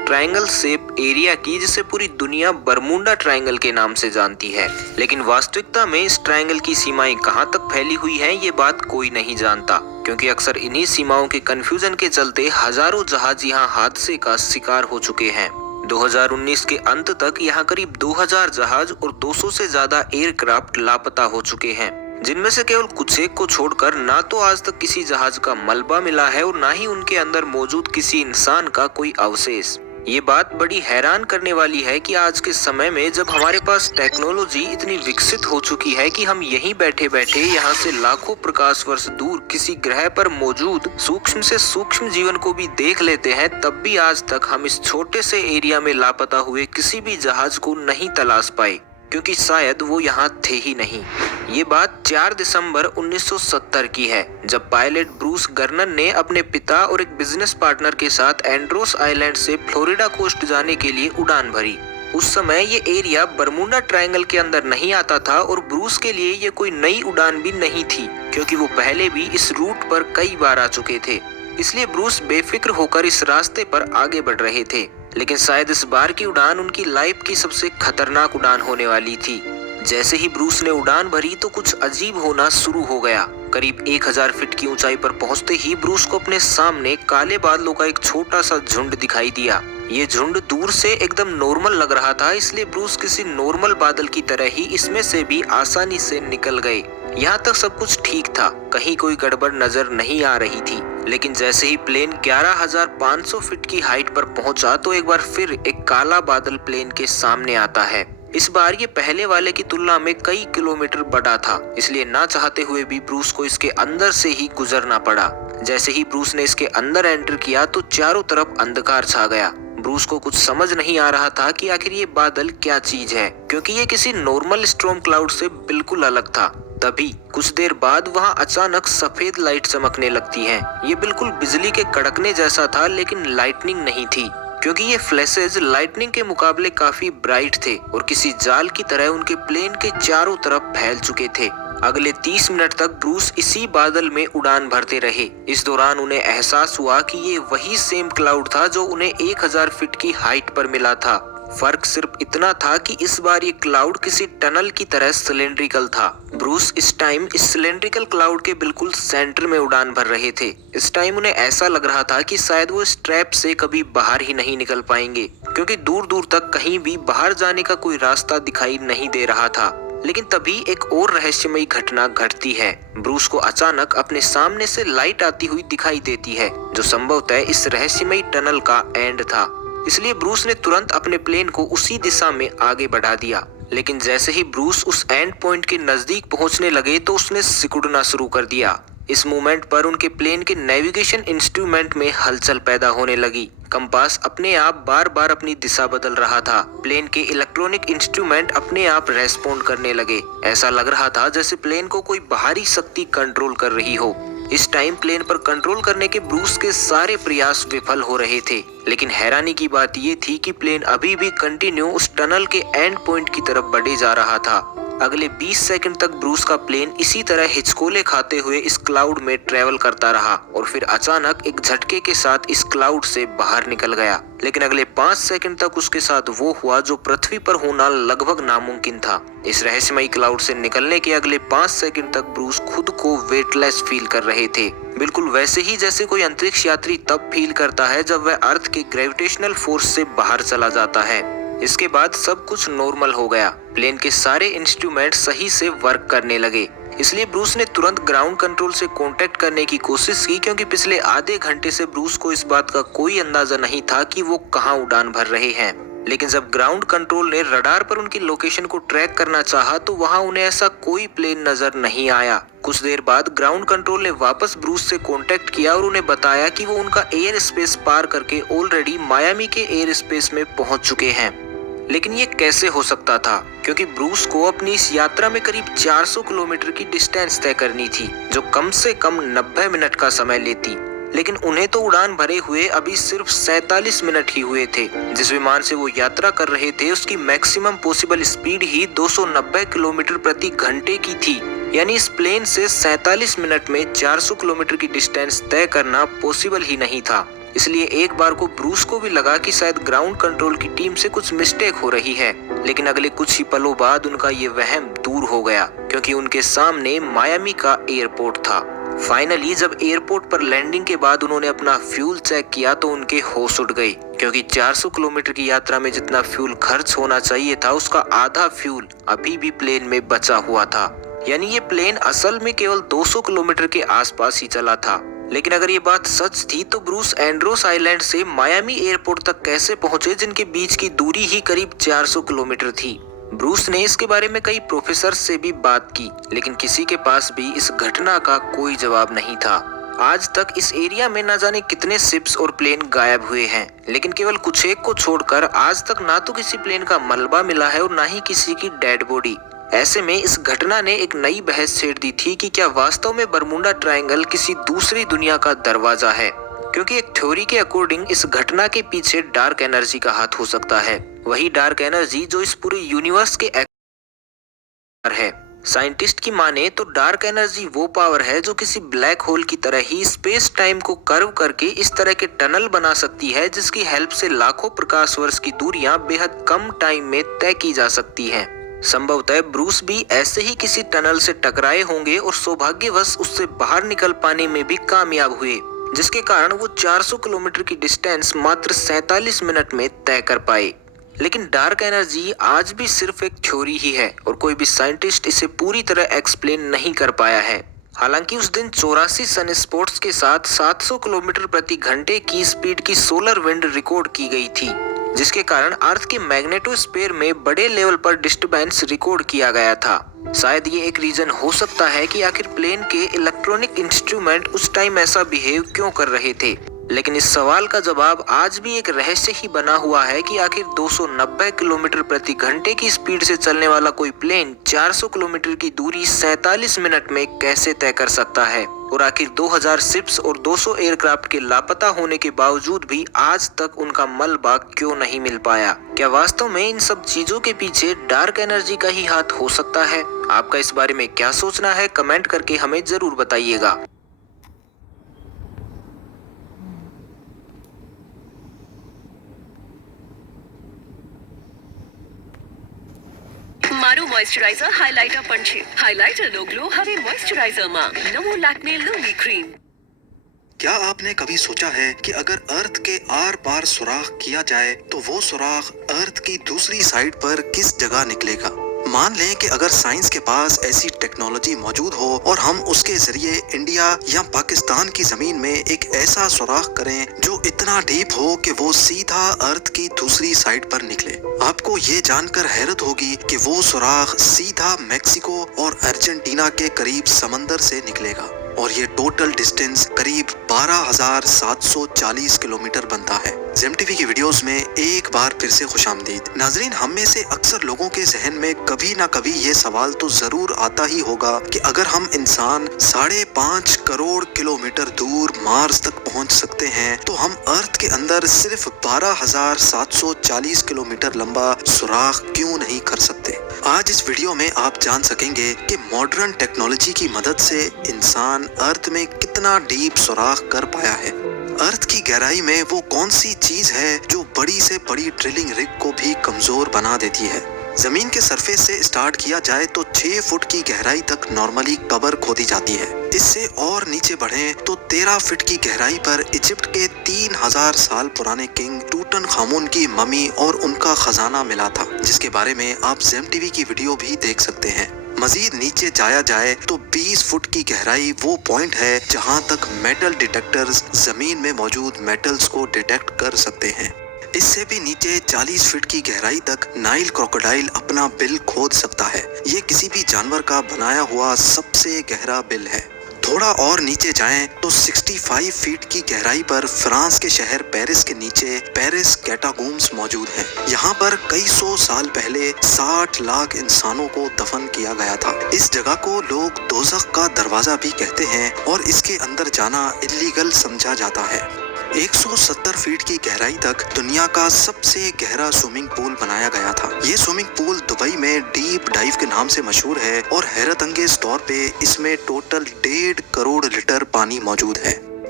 ट्रायंगल शेप एरिया की, जिसे पूरी दुनिया बरमूडा ट्रायंगल के नाम से जानती है। लेकिन वास्तविकता में इस ट्रायंगल की सीमाएं कहां तक फैली हुई हैं, ये बात कोई नहीं जानता, क्योंकि अक्सर इन्हीं सीमाओं के कंफ्यूजन के चलते हजारों जहाज यहाँ हादसे का शिकार हो चुके हैं। 2019 के अंत तक यहाँ करीब 2000 जहाज और 200 से ज्यादा एयरक्राफ्ट लापता हो चुके हैं, जिनमें से केवल कुछ एक को छोड़कर ना तो आज तक किसी जहाज का मलबा मिला है और ना ही उनके अंदर मौजूद किसी इंसान का कोई अवशेष। ये बात बड़ी हैरान करने वाली है कि आज के समय में जब हमारे पास टेक्नोलॉजी इतनी विकसित हो चुकी है कि हम यहीं बैठे बैठे यहाँ से लाखों प्रकाश वर्ष दूर किसी ग्रह पर मौजूद सूक्ष्म से सूक्ष्म जीवन को भी देख लेते हैं, तब भी आज तक हम इस छोटे से एरिया में लापता हुए किसी भी जहाज को नहीं तलाश पाए, क्योंकि शायद वो यहाँ थे ही नहीं। ये बात 4 दिसंबर 1970 की है, जब पायलट ब्रूस गर्नर ने अपने पिता और एक बिजनेस पार्टनर के साथ एंड्रोस आइलैंड से फ्लोरिडा कोस्ट जाने के लिए उड़ान भरी। उस समय ये एरिया बरमूडा ट्रायंगल के अंदर नहीं आता था और ब्रूस के लिए ये कोई नई उड़ान भी नहीं थी, क्योंकि वो पहले भी इस रूट पर कई बार आ चुके थे। इसलिए ब्रूस बेफिक्र होकर इस रास्ते पर आगे बढ़ रहे थे। लेकिन शायद इस बार की उड़ान उनकी लाइफ की सबसे खतरनाक उड़ान होने वाली थी। जैसे ही ब्रूस ने उड़ान भरी तो कुछ अजीब होना शुरू हो गया। करीब 1000 फीट की ऊंचाई पर पहुंचते ही ब्रूस को अपने सामने काले बादलों का एक छोटा सा झुंड दिखाई दिया। ये झुंड दूर से एकदम नॉर्मल लग रहा था, इसलिए ब्रूस किसी नॉर्मल बादल की तरह ही इसमें से भी आसानी से निकल गए। यहाँ तक सब कुछ ठीक था, कहीं कोई गड़बड़ नजर नहीं आ रही थी। लेकिन जैसे ही प्लेन 11,500 फीट की हाइट पर पहुंचा तो एक बार फिर एक काला बादल प्लेन के सामने आता है। इस बार ये पहले वाले की तुलना में कई किलोमीटर बड़ा था, इसलिए ना चाहते हुए भी ब्रूस को इसके अंदर से ही गुजरना पड़ा। जैसे ही ब्रूस ने इसके अंदर एंटर किया तो चारों तरफ अंधकार छा गया। ब्रूस को कुछ समझ नहीं आ रहा था कि आखिर ये बादल क्या चीज है, क्योंकि ये किसी नॉर्मल स्टॉर्म क्लाउड से बिल्कुल अलग था। तभी कुछ देर बाद वहाँ अचानक सफेद लाइट चमकने लगती हैं। ये बिल्कुल बिजली के कड़कने जैसा था, लेकिन लाइटनिंग नहीं थी, क्योंकि ये फ्लैशेज लाइटनिंग के मुकाबले काफी ब्राइट थे और किसी जाल की तरह उनके प्लेन के चारों तरफ फैल चुके थे। अगले 30 मिनट तक ब्रूस इसी बादल में उड़ान भरते रहे। इस दौरान उन्हें एहसास हुआ कि ये वही सेम क्लाउड था जो उन्हें 1000 फीट की हाइट पर मिला था। फर्क सिर्फ इतना था कि इस बार ये क्लाउड किसी टनल की तरह सिलेंड्रिकल था। ब्रूस इस टाइम इस सिलेंड्रिकल क्लाउड के बिल्कुल सेंटर में उड़ान भर रहे थे। इस टाइम उन्हें ऐसा लग रहा था कि शायद वो इस ट्रैप से कभी बाहर ही नहीं निकल पाएंगे, क्योंकि दूर दूर तक कहीं भी बाहर जाने का कोई रास्ता दिखाई नहीं दे रहा था। लेकिन तभी एक और रहस्यमयी घटना घटती है। ब्रूस को अचानक अपने सामने से लाइट आती हुई दिखाई देती है, जो संभवतः इस रहस्यमयी टनल का एंड था। इसलिए ब्रूस ने तुरंत अपने प्लेन को उसी दिशा में आगे बढ़ा दिया। लेकिन जैसे ही ब्रूस उस एंड पॉइंट के नजदीक पहुंचने लगे तो उसने सिकुड़ना शुरू कर दिया। इस मोमेंट पर उनके प्लेन के नेविगेशन इंस्ट्रूमेंट में हलचल पैदा होने लगी। कंपास अपने आप बार बार अपनी दिशा बदल रहा था। प्लेन के इलेक्ट्रॉनिक इंस्ट्रूमेंट अपने आप रेस्पॉन्ड करने लगे। ऐसा लग रहा था जैसे प्लेन को कोई बाहरी शक्ति कंट्रोल कर रही हो। इस टाइम प्लेन पर कंट्रोल करने के ब्रूस के सारे प्रयास विफल हो रहे थे। लेकिन हैरानी की बात ये थी कि प्लेन अभी भी कंटिन्यू उस टनल के एंड पॉइंट की तरफ बढ़े जा रहा था। अगले 20 सेकंड तक ब्रूस का प्लेन इसी तरह हिचकोले खाते हुए इस क्लाउड में ट्रेवल करता रहा और फिर अचानक एक झटके के साथ इस क्लाउड से बाहर निकल गया। लेकिन अगले 5 सेकंड तक उसके साथ वो हुआ जो पृथ्वी पर होना लगभग नामुमकिन था। इस रहस्यमयी क्लाउड से निकलने के अगले 5 सेकंड तक ब्रूस खुद को वेटलेस फील कर रहे थे, बिल्कुल वैसे ही जैसे कोई अंतरिक्ष यात्री तब फील करता है जब वह अर्थ के ग्रेविटेशनल फोर्स से बाहर चला जाता है। इसके बाद सब कुछ नॉर्मल हो गया। प्लेन के सारे इंस्ट्रूमेंट सही से वर्क करने लगे। इसलिए ब्रूस ने तुरंत ग्राउंड कंट्रोल से कांटेक्ट करने की कोशिश की, क्योंकि पिछले आधे घंटे से ब्रूस को इस बात का कोई अंदाजा नहीं था कि वो कहां उड़ान भर रहे हैं। लेकिन जब ग्राउंड कंट्रोल ने रडार पर उनकी लोकेशन को ट्रैक करना चाहा तो वहां उन्हें ऐसा कोई प्लेन नजर नहीं आया। कुछ देर बाद ग्राउंड कंट्रोल ने वापस ब्रूस से कांटेक्ट किया और उन्हें बताया कि वो उनका एयर स्पेस पार करके ऑलरेडी मायामी के एयर स्पेस में पहुंच चुके हैं। लेकिन ये कैसे हो सकता था, क्योंकि ब्रूस को अपनी इस यात्रा में करीब 400 किलोमीटर की डिस्टेंस तय करनी थी, जो कम से कम 90 मिनट का समय लेती। लेकिन उन्हें तो उड़ान भरे हुए अभी सिर्फ 47 मिनट ही हुए थे। जिस विमान से वो यात्रा कर रहे थे उसकी मैक्सिमम पॉसिबल स्पीड ही 290 किलोमीटर प्रति घंटे की थी। यानी इस प्लेन से 47 मिनट में 400 किलोमीटर की डिस्टेंस तय करना पॉसिबल ही नहीं था। इसलिए एक बार को ब्रूस को भी लगा कि शायद ग्राउंड कंट्रोल की टीम से कुछ मिस्टेक हो रही है, लेकिन अगले कुछ ही पलों बाद उनका ये वहम दूर हो गया क्योंकि उनके सामने मायामी का एयरपोर्ट था। फाइनली जब एयरपोर्ट पर लैंडिंग के बाद उन्होंने अपना फ्यूल चेक किया तो उनके होश उड़ गए क्योंकि 400 किलोमीटर की यात्रा में जितना फ्यूल खर्च होना चाहिए था उसका आधा फ्यूल अभी भी प्लेन में बचा हुआ था। यानी ये प्लेन असल में केवल 200 किलोमीटर के आसपास ही चला था। लेकिन अगर ये बात सच थी तो ब्रूस एंड्रोस आइलैंड से मायामी एयरपोर्ट तक कैसे पहुंचे जिनके बीच की दूरी ही करीब 400 किलोमीटर थी। ब्रूस ने इसके बारे में कई प्रोफेसर से भी बात की, लेकिन किसी के पास भी इस घटना का कोई जवाब नहीं था। आज तक इस एरिया में न जाने कितने शिप्स और प्लेन गायब हुए हैं, लेकिन केवल कुछ एक को छोड़कर आज तक ना तो किसी प्लेन का मलबा मिला है और ना ही किसी की डेड बॉडी। ऐसे में इस घटना ने एक नई बहस छेड़ दी थी कि क्या वास्तव में बरमूडा ट्रायंगल किसी दूसरी दुनिया का दरवाजा है, क्योंकि एक थ्योरी के अकॉर्डिंग इस घटना के पीछे डार्क एनर्जी का हाथ हो सकता है, वही डार्क एनर्जी जो इस पूरे यूनिवर्स के है। साइंटिस्ट की माने तो डार्क एनर्जी वो पावर है जो किसी ब्लैक होल की तरह ही स्पेस टाइम को कर्व करके इस तरह के टनल बना सकती है जिसकी हेल्प से लाखों प्रकाश वर्ष की दूरियां बेहद कम टाइम में तय की जा सकती हैं। संभवतः ब्रूस भी ऐसे ही किसी टनल से टकराए होंगे और सौभाग्यवश उससे बाहर निकल पाने में भी कामयाब हुए, जिसके कारण वो 400 किलोमीटर की डिस्टेंस मात्र 47 मिनट में तय कर पाए। लेकिन डार्क एनर्जी आज भी सिर्फ एक थ्योरी ही है और कोई भी साइंटिस्ट इसे पूरी तरह एक्सप्लेन नहीं कर पाया है। हालांकि उस दिन 84 सन स्पॉट्स के साथ 700 किलोमीटर प्रति घंटे की स्पीड की सोलर विंड रिकॉर्ड की गई थी, जिसके कारण अर्थ के मैग्नेटोस्फीयर में बड़े लेवल पर डिस्टर्बेंस रिकॉर्ड किया गया था। शायद ये एक रीजन हो सकता है कि आखिर प्लेन के इलेक्ट्रॉनिक इंस्ट्रूमेंट उस टाइम ऐसा बिहेव क्यों कर रहे थे। लेकिन इस सवाल का जवाब आज भी एक रहस्य ही बना हुआ है कि आखिर 290 किलोमीटर प्रति घंटे की स्पीड से चलने वाला कोई प्लेन 400 किलोमीटर की दूरी 47 मिनट में कैसे तय कर सकता है, और आखिर 2000 शिप्स और 200 एयरक्राफ्ट के लापता होने के बावजूद भी आज तक उनका मलबा क्यों नहीं मिल पाया। क्या वास्तव में इन सब चीजों के पीछे डार्क एनर्जी का ही हाथ हो सकता है? आपका इस बारे में क्या सोचना है, कमेंट करके हमें जरूर बताइएगा। મારું મોઇસ્ચરાઇઝર હાઇલાઇટર પણ છે. હાઇલાઇટરનો ગ્લો હવે મોઇસ્ચરાઇઝરમાં. નવું લેકમે લૂમી ક્રીમ. क्या आपने कभी सोचा है कि अगर अर्थ के आर पार सुराख किया जाए तो वो सुराख अर्थ की दूसरी साइड पर किस जगह निकलेगा? मान लें कि अगर साइंस के पास ऐसी टेक्नोलॉजी मौजूद हो और हम उसके जरिए इंडिया या पाकिस्तान की जमीन में एक ऐसा सुराख करें जो इतना डीप हो कि वो सीधा अर्थ की दूसरी साइड पर निकले। आपको ये जानकर हैरत होगी कि वो सुराख सीधा मैक्सिको और अर्जेंटीना के करीब समंदर से निकलेगा और ये टोटल डिस्टेंस करीब 12,740 किलोमीटर बनता है। जेम टीवी की वीडियोस में एक बार फिर से खुशामदीद। नाजरीन, हम में से अक्सर लोगों के जहन में कभी ना कभी ये सवाल तो जरूर आता ही होगा कि अगर हम इंसान 5.5 करोड़ किलोमीटर दूर मार्स तक पहुंच सकते हैं तो हम अर्थ के अंदर सिर्फ 12,740 किलोमीटर लंबा सुराख क्यों नहीं कर सकते। आज इस वीडियो में आप जान सकेंगे कि मॉडर्न टेक्नोलॉजी की मदद से इंसान अर्थ में कितना डीप सुराख कर पाया है। अर्थ की गहराई में वो कौन सी चीज है जो बड़ी से बड़ी ड्रिलिंग रिग को भी कमजोर बना देती है। जमीन के सरफेस से स्टार्ट किया जाए तो 6 फुट की गहराई तक नॉर्मली कबर खोदी जाती है। इससे और नीचे बढ़ें तो 13 फीट की गहराई पर इजिप्ट के 3000 साल पुराने किंग टूटनखामुन की ममी और उनका खजाना मिला था, जिसके बारे में आप जेम टीवी की वीडियो भी देख सकते हैं। मजीद नीचे जाया जाए तो 20 फुट की गहराई वो पॉइंट है जहां तक मेटल डिटेक्टर्स जमीन में मौजूद मेटल्स को डिटेक्ट कर सकते हैं। इससे भी नीचे 40 फीट की गहराई तक नाइल क्रोकोडाइल अपना बिल खोद सकता है। ये किसी भी जानवर का बनाया हुआ सबसे गहरा बिल है। थोड़ा और नीचे जाएं तो 65 फीट की गहराई पर फ्रांस के शहर पेरिस के नीचे पेरिस कैटाकॉम्ब्स मौजूद हैं। यहाँ पर कई 100 साल पहले 60 लाख इंसानों को दफन किया गया था। इस जगह को लोग दोज़ख का दरवाजा भी कहते हैं और इसके अंदर जाना इल्लीगल समझा जाता है। 170 फीट की गहराई तक दुनिया का सबसे गहरा स्विमिंग पूल बनाया गया था। ये स्विमिंग पूल दुबई में डीप डाइव के नाम से मशहूर है और हैरत अंगेज तौर पे इसमें टोटल 1.5 करोड़ लीटर पानी मौजूद है।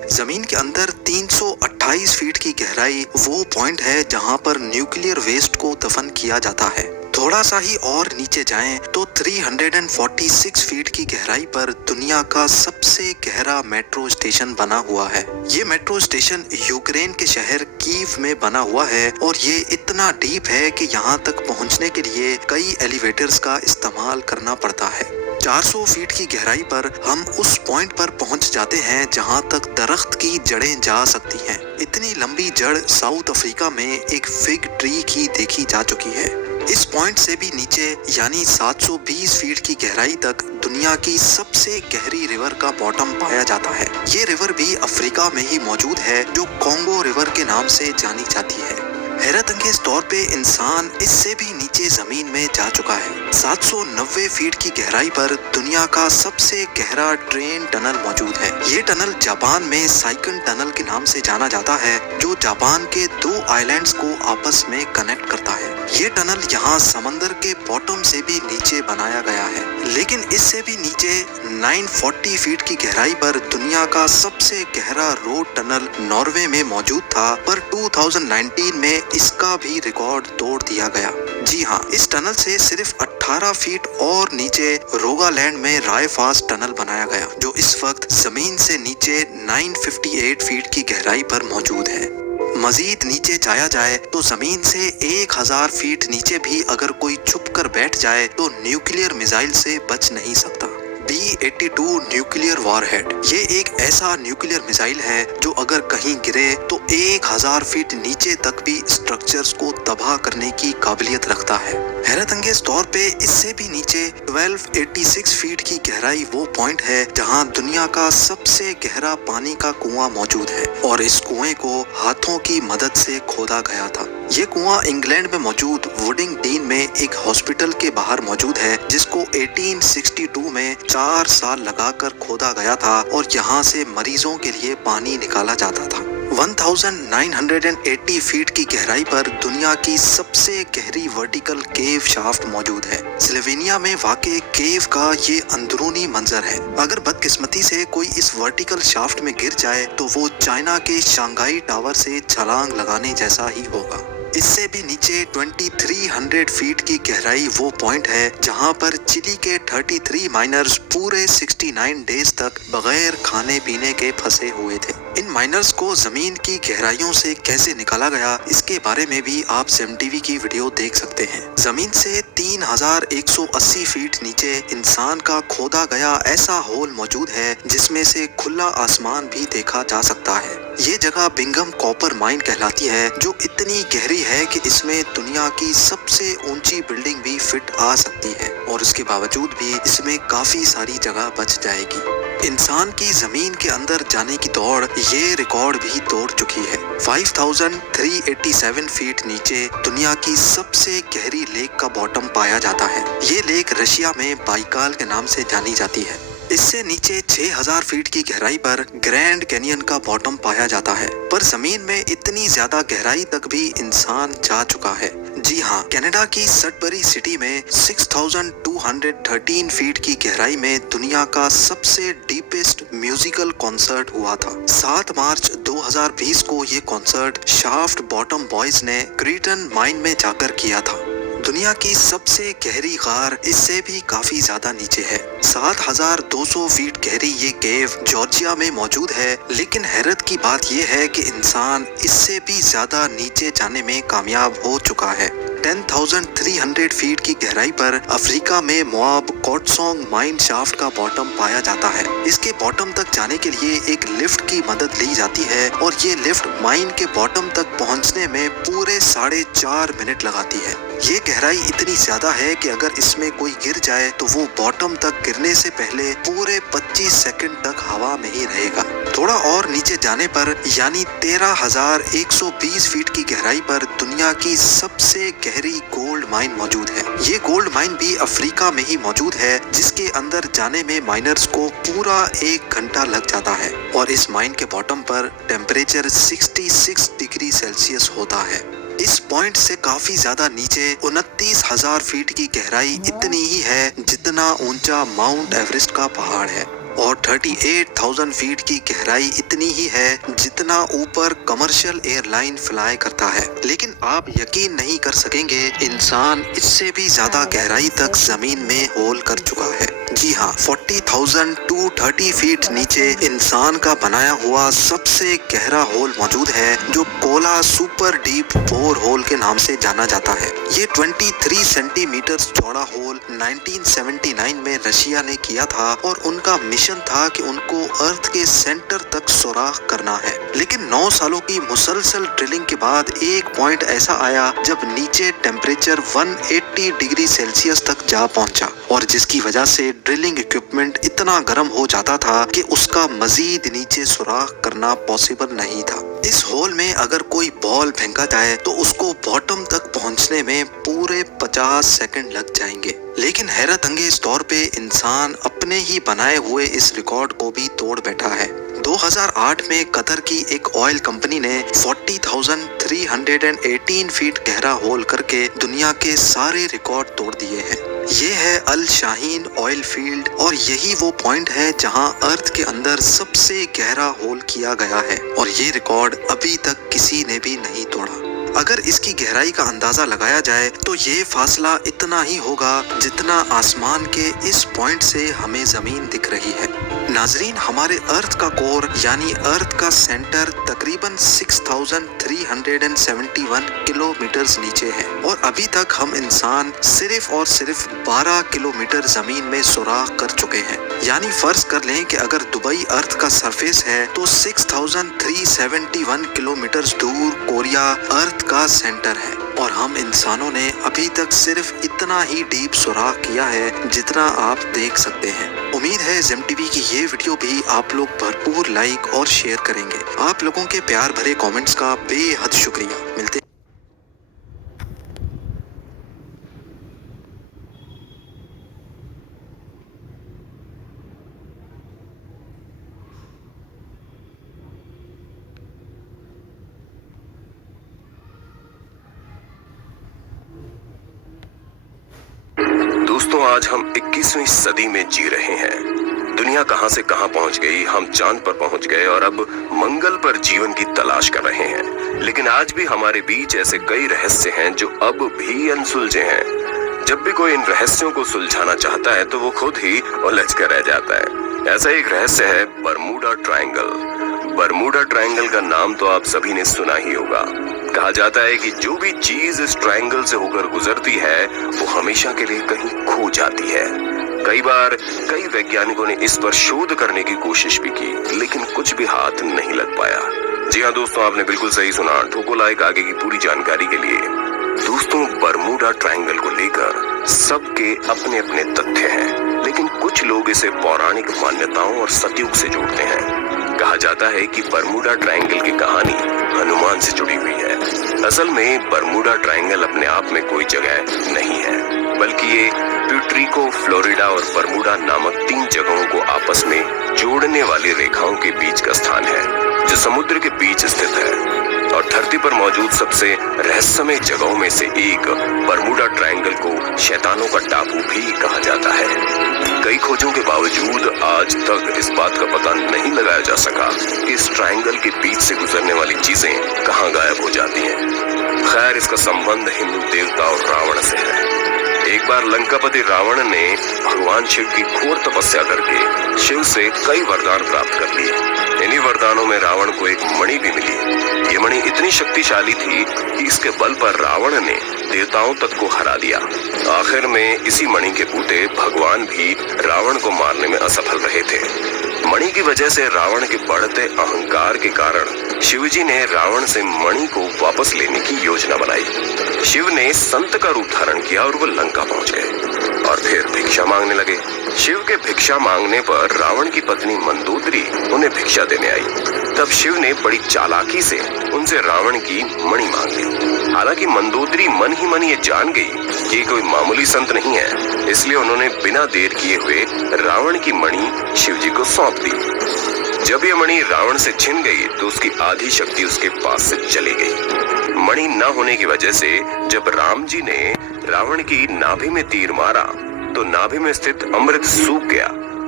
जमीन के अंदर 328 फीट की गहराई वो पॉइंट है जहां पर न्यूक्लियर वेस्ट को दफन किया जाता है। थोड़ा सा ही और नीचे जाएं तो 346 फीट की गहराई पर दुनिया का सबसे गहरा मेट्रो स्टेशन बना हुआ है। ये मेट्रो स्टेशन यूक्रेन के शहर कीव में बना हुआ है और ये इतना डीप है कि यहाँ तक पहुँचने के लिए कई एलिवेटर्स का इस्तेमाल करना पड़ता है। 400 फीट की गहराई पर हम उस पॉइंट पर पहुंच जाते हैं जहां तक दरख्त की जड़ें जा सकती हैं। इतनी लंबी जड़ साउथ अफ्रीका में एक फिग ट्री की देखी जा चुकी है। इस पॉइंट से भी नीचे यानी 720 फीट की गहराई तक दुनिया की सबसे गहरी रिवर का बॉटम पाया जाता है। ये रिवर भी अफ्रीका में ही मौजूद है जो कॉन्गो रिवर के नाम से जानी जाती है। हैरत अंगेज तौर पे इंसान इससे भी नीचे जमीन में जा चुका है। 790 फीट की गहराई पर दुनिया का सबसे गहरा ट्रेन टनल मौजूद है। ये टनल जापान में साइकन टनल के नाम से जाना जाता है जो जापान के 2 आइलैंड्स को आपस में कनेक्ट करता है। ये टनल यहाँ समंदर के बॉटम से भी नीचे बनाया गया है, लेकिन इससे भी नीचे 940 फीट की गहराई पर दुनिया का सबसे गहरा रोड टनल नॉर्वे में मौजूद था, पर 2019 में इसका भी रिकॉर्ड तोड़ दिया गया। जी हाँ, इस टनल से सिर्फ 18 फीट और नीचे रोगालैंड में रायफास्ट टनल बनाया गया जो इस वक्त जमीन से नीचे 958 फीट की गहराई पर मौजूद है। मजीद नीचे जाया जाए तो जमीन से 1000 फीट नीचे भी अगर कोई छुप कर बैठ जाए तो न्यूक्लियर मिसाइल से बच नहीं सकता। B-82 न्यूक्लियर वॉरहेड ये एक ऐसा न्यूक्लियर मिसाइल है जो अगर कहीं गिरे तो 1000 फीट नीचे तक भी स्ट्रक्चर्स को तबाह करने की काबिलियत रखता है। हैरत अंगेज तौर पे इससे भी नीचे 1286 फीट की गहराई वो पॉइंट है जहां दुनिया का सबसे गहरा पानी का कुआं मौजूद है और इस कुएं को हाथों की मदद से खोदा गया था। ये कुआं इंग्लैंड में मौजूद वुडिंग डीन में एक हॉस्पिटल के बाहर मौजूद है जिसको 1862 में 4 साल लगाकर खोदा गया था और यहाँ से मरीजों के लिए पानी निकाला जाता था। 1980 फीट की गहराई पर दुनिया की सबसे गहरी वर्टिकल केव शाफ्ट मौजूद है। स्लोवेनिया में वाक़े केव का ये अंदरूनी मंजर है। अगर बदकिस्मती से कोई इस वर्टिकल शाफ्ट में गिर जाए तो वो चाइना के शंघाई टावर से छलांग लगाने जैसा ही होगा। इससे भी नीचे 2300 फीट की गहराई वो पॉइंट है जहां पर चिली के 33 माइनर्स पूरे 69 डेज तक बगैर खाने पीने के फंसे हुए थे। इन माइनर्स को जमीन की गहराइयों से कैसे निकाला गया इसके बारे में भी आप SEM TV की वीडियो देख सकते हैं। जमीन से 3180 फीट नीचे इंसान का खोदा गया ऐसा होल मौजूद है जिसमें से खुला आसमान भी देखा जा सकता है। ये जगह बिंगम कॉपर माइन कहलाती है जो इतनी गहरी है कि इसमें दुनिया की सबसे ऊंची बिल्डिंग भी फिट आ सकती है और उसके बावजूद भी इसमें काफी सारी जगह बच जाएगी। इंसान की जमीन के अंदर जाने की दौड़ ये रिकॉर्ड भी तोड़ चुकी है। 5387 फीट नीचे दुनिया की सबसे गहरी लेक का बॉटम पाया जाता है। ये लेक रशिया में बाइकाल के नाम से जानी जाती है। इससे नीचे 6000 फीट की गहराई पर ग्रैंड कैनियन का बॉटम पाया जाता है, पर जमीन में इतनी ज्यादा गहराई तक भी इंसान जा चुका है। जी हाँ, कनाडा की सडबरी सिटी में 6213 फीट की गहराई में दुनिया का सबसे डीपेस्ट म्यूजिकल कॉन्सर्ट हुआ था। 7 मार्च 2020 को ये कॉन्सर्ट शाफ्ट बॉटम बॉयज ने क्रीटन माइन में जाकर किया था। दुनिया की सबसे गहरी गार इससे भी काफी ज्यादा नीचे है। 7200 फीट गहरी ये केव जॉर्जिया में मौजूद है, लेकिन हैरत की बात यह है कि इंसान इससे भी ज्यादा नीचे जाने में कामयाब हो चुका है। 10,300 फीट की गहराई पर अफ्रीका में मोआब कोटसोंग माइन शाफ्ट का बॉटम पाया जाता है। इसके बॉटम तक जाने के लिए एक लिफ्ट की मदद ली जाती है और ये लिफ्ट माइन के बॉटम तक पहुंचने में पूरे 4.5 मिनट लगाती है। ये गहराई इतनी ज्यादा है कि अगर इसमें कोई गिर जाए तो वो बॉटम तक गिरने से पहले पूरे 25 सेकंड तक हवा में ही रहेगा। थोड़ा और नीचे जाने पर यानी 13,120 फीट की गहराई पर दुनिया की सबसे गहरी गोल्ड माइन मौजूद है। ये गोल्ड माइन भी अफ्रीका में ही मौजूद है, जिसके अंदर जाने में माइनर्स को पूरा 1 घंटा लग जाता है और इस माइन के बॉटम पर टेम्परेचर 66 डिग्री सेल्सियस होता है। इस पॉइंट से काफी ज्यादा नीचे 29,000 फीट की गहराई इतनी ही है जितना ऊंचा माउंट एवरेस्ट का पहाड़ है। और 38,000 फीट की गहराई इतनी ही है जितना ऊपर कमर्शियल एयरलाइन फ्लाई करता है। लेकिन आप यकीन नहीं कर सकेंगे, इंसान इससे भी ज्यादा गहराई तक जमीन में होल कर चुका है। जी हाँ, 40,230 फीट नीचे इंसान का बनाया हुआ सबसे गहरा होल मौजूद है, जो Kola super deep bore hole के नाम से जाना जाता है। ये 23 सेंटीमीटर चौड़ा होल 1979 में रशिया ने किया था और उनका मिशन था कि उनको अर्थ के सेंटर तक सुराख करना है। लेकिन 9 सालों की मुसलसल ड्रिलिंग के बाद एक पॉइंट ऐसा आया जब नीचे टेम्परेचर 180 डिग्री सेल्सियस तक जा पहुंचा और जिसकी वजह से ड्रिलिंग इक्विपमेंट इतना गर्म हो जाता था कि उसका मजीद नीचे सुराख करना पॉसिबल नहीं था। इस होल में अगर कोई बॉल फेंका जाए तो उसको बॉटम तक पहुंचने में पूरे 50 सेकंड लग जाएंगे। लेकिन हैरत अंगेज तौर पे इंसान अपने ही बनाए हुए इस रिकॉर्ड को भी तोड़ बैठा है। 2008 में कतर की एक ऑयल कंपनी ने 40,318 फीट गहरा होल करके दुनिया के सारे रिकॉर्ड तोड़ दिए हैं। ये है अल शाहीन ऑयल फील्ड और यही वो पॉइंट है जहां अर्थ के अंदर सबसे गहरा होल किया गया है और ये रिकॉर्ड अभी तक किसी ने भी नहीं तोड़ा। अगर इसकी गहराई का अंदाजा लगाया जाए तो ये फासला इतना ही होगा जितना आसमान के इस पॉइंट से हमें जमीन दिख रही है। नाजरीन, हमारे अर्थ का कोर यानी अर्थ का सेंटर तकरीबन 6,371 किलोमीटर नीचे है और अभी तक हम इंसान सिर्फ और सिर्फ 12 किलोमीटर जमीन में सुराख कर चुके हैं। यानी फर्ज कर लें कि अगर दुबई अर्थ का सरफेस है तो 6,371 किलोमीटर दूर कोरिया अर्थ का सेंटर है और हम इंसानों ने अभी तक सिर्फ इतना ही डीप सुराख किया है जितना आप देख सकते हैं। उम्मीद है ZemTV की ये वीडियो भी आप लोग भरपूर लाइक और शेयर करेंगे। आप लोगों के प्यार भरे कमेंट्स का बेहद शुक्रिया। मिलते दोस्तों, आज हम 21वीं सदी में जी रहे हैं। दुनिया कहां से कहां पहुंच गई, हम चांद पर पहुंच गए और अब मंगल पर जीवन की तलाश कर रहे हैं। लेकिन आज भी हमारे बीच ऐसे कई रहस्य हैं जो अब भी अनसुलझे हैं। जब भी कोई इन रहस्यों को सुलझाना चाहता है तो वो खुद ही उलझ कर रह जाता है। ऐसा एक रहस्य है बरमूडा ट्रायंगल। बरमूडा ट्रायंगल का नाम तो आप सभी ने सुना ही होगा। कहा जाता है कि जो भी चीज इस ट्रायंगल से होकर गुजरती है वो हमेशा के लिए कहीं खो जाती है। कई बार कई वैज्ञानिकों ने इस पर शोध करने की कोशिश भी की, लेकिन कुछ भी हाथ नहीं लग पाया। जी हाँ दोस्तों, आपने बिल्कुल सही सुना। ठोको लाइक आगे की पूरी जानकारी के लिए। दोस्तों, बरमूडा ट्रायंगल को लेकर सबके अपने अपने तथ्य हैं, लेकिन कुछ लोग इसे पौराणिक मान्यताओं और सतयुग से जोड़ते हैं। कहा जाता है कि बरमूडा ट्रायंगल की कहानी हनुमान से जुड़ी हुई है। असल में बरमूडा ट्रायंगल अपने आप में कोई जगह नहीं है, बल्कि ये प्यूर्टो, फ्लोरिडा और बरमूडा नामक 3 जगहों को आपस में जोड़ने वाली रेखाओं के बीच का स्थान है, जो समुद्र के बीच स्थित है और धरती पर मौजूद सबसे रहस्यमय जगहों में से एक बरमूडा ट्रायंगल को शैतानों का टापू भी कहा जाता है। कई खोजों के बावजूद आज तक इस बात का पता नहीं लगाया जा सका कि इस ट्रायंगल के बीच से गुजरने वाली चीजें कहां गायब हो जाती हैं। खैर, इसका संबंध हिंदू देवता और रावण से है। एक बार लंकापति रावण ने भगवान शिव की घोर तपस्या करके शिव से कई वरदान प्राप्त कर लिए। इन्हीं वरदानों में रावण को एक मणि भी मिली। ये मणि इतनी शक्तिशाली थी कि इसके बल पर रावण ने देवताओं तक को हरा दिया। आखिर में इसी मणि के बूते भगवान भी रावण को मारने में असफल रहे थे। मणि की वजह से रावण के बढ़ते अहंकार के कारण शिवजी ने रावण से मणि को वापस लेने की योजना बनाई। शिव ने संत का रूप धारण किया और वो लंका पहुंच गए और फिर भिक्षा मांगने लगे। शिव के भिक्षा मांगने पर रावण की पत्नी मंदोदरी उन्हें भिक्षा देने आई। तब शिव ने बड़ी चालाकी से उनसे रावण की मणि मांग ली। हालांकि मंदोदरी मन ही मन ये जान गई कि कोई मामूली संत नहीं है, इसलिए उन्होंने बिना देर किए हुए रावण की मणि शिवजी को सौंप दी। जब ये मणि रावण से छिन गई तो उसकी आधी शक्ति उसके पास से चली गई। मणि न होने की वजह से जब राम जी ने रावण की नाभि में तीर मारा तो नाभि में स्थित अमृत सूख गया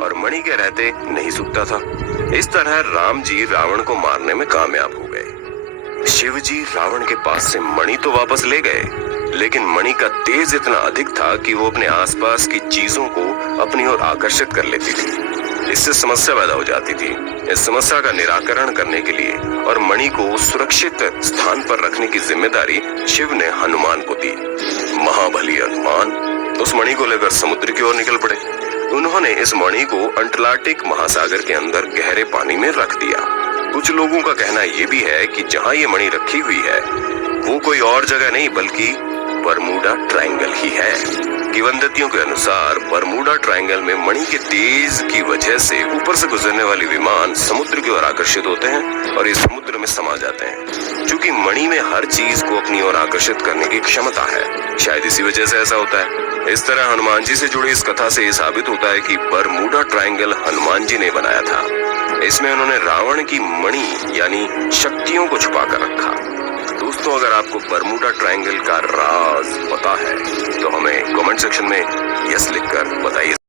और मणि के रहते नहीं सूखता था। इस तरह राम जी रावण को मारने में कामयाब हो गए। शिव जी रावण के पास से मणि तो वापस ले गए, लेकिन मणि का तेज इतना अधिक था कि वो अपने आसपास की चीजों को अपनी ओर आकर्षित कर लेती थी। इससे समस्या पैदा हो जाती थी। इस समस्या का निराकरण करने के लिए और मणि को सुरक्षित स्थान पर रखने की जिम्मेदारी शिव ने हनुमान को दी। महाबली हनुमान उस मणि को लेकर समुद्र की ओर निकल पड़े। उन्होंने इस मणि को अटलांटिक महासागर के अंदर गहरे पानी में रख दिया। कुछ लोगों का कहना ये भी है कि जहाँ ये मणि रखी हुई है वो कोई और जगह नहीं बल्कि बरमूडा ट्रायंगल ही है। किंवदंतियों के अनुसार बरमूडा ट्रायंगल में मणि के तेज की वजह से ऊपर से गुजरने वाले विमान समुद्र की ओर आकर्षित होते हैं और इस समुद्र में समा जाते हैं। क्योंकि मणि में हर चीज को अपनी ओर आकर्षित करने की क्षमता है, शायद इसी वजह से ऐसा होता है। इस तरह हनुमान जी से जुड़ी इस कथा से ये साबित होता है कि बरमूडा ट्रायंगल हनुमान जी ने बनाया था। इसमें उन्होंने रावण की मणि यानी शक्तियों को छुपा कर रखा। दोस्तों, अगर आपको बरमूडा ट्रायंगल का राज पता है तो हमें कमेंट सेक्शन में यस लिखकर बताइए।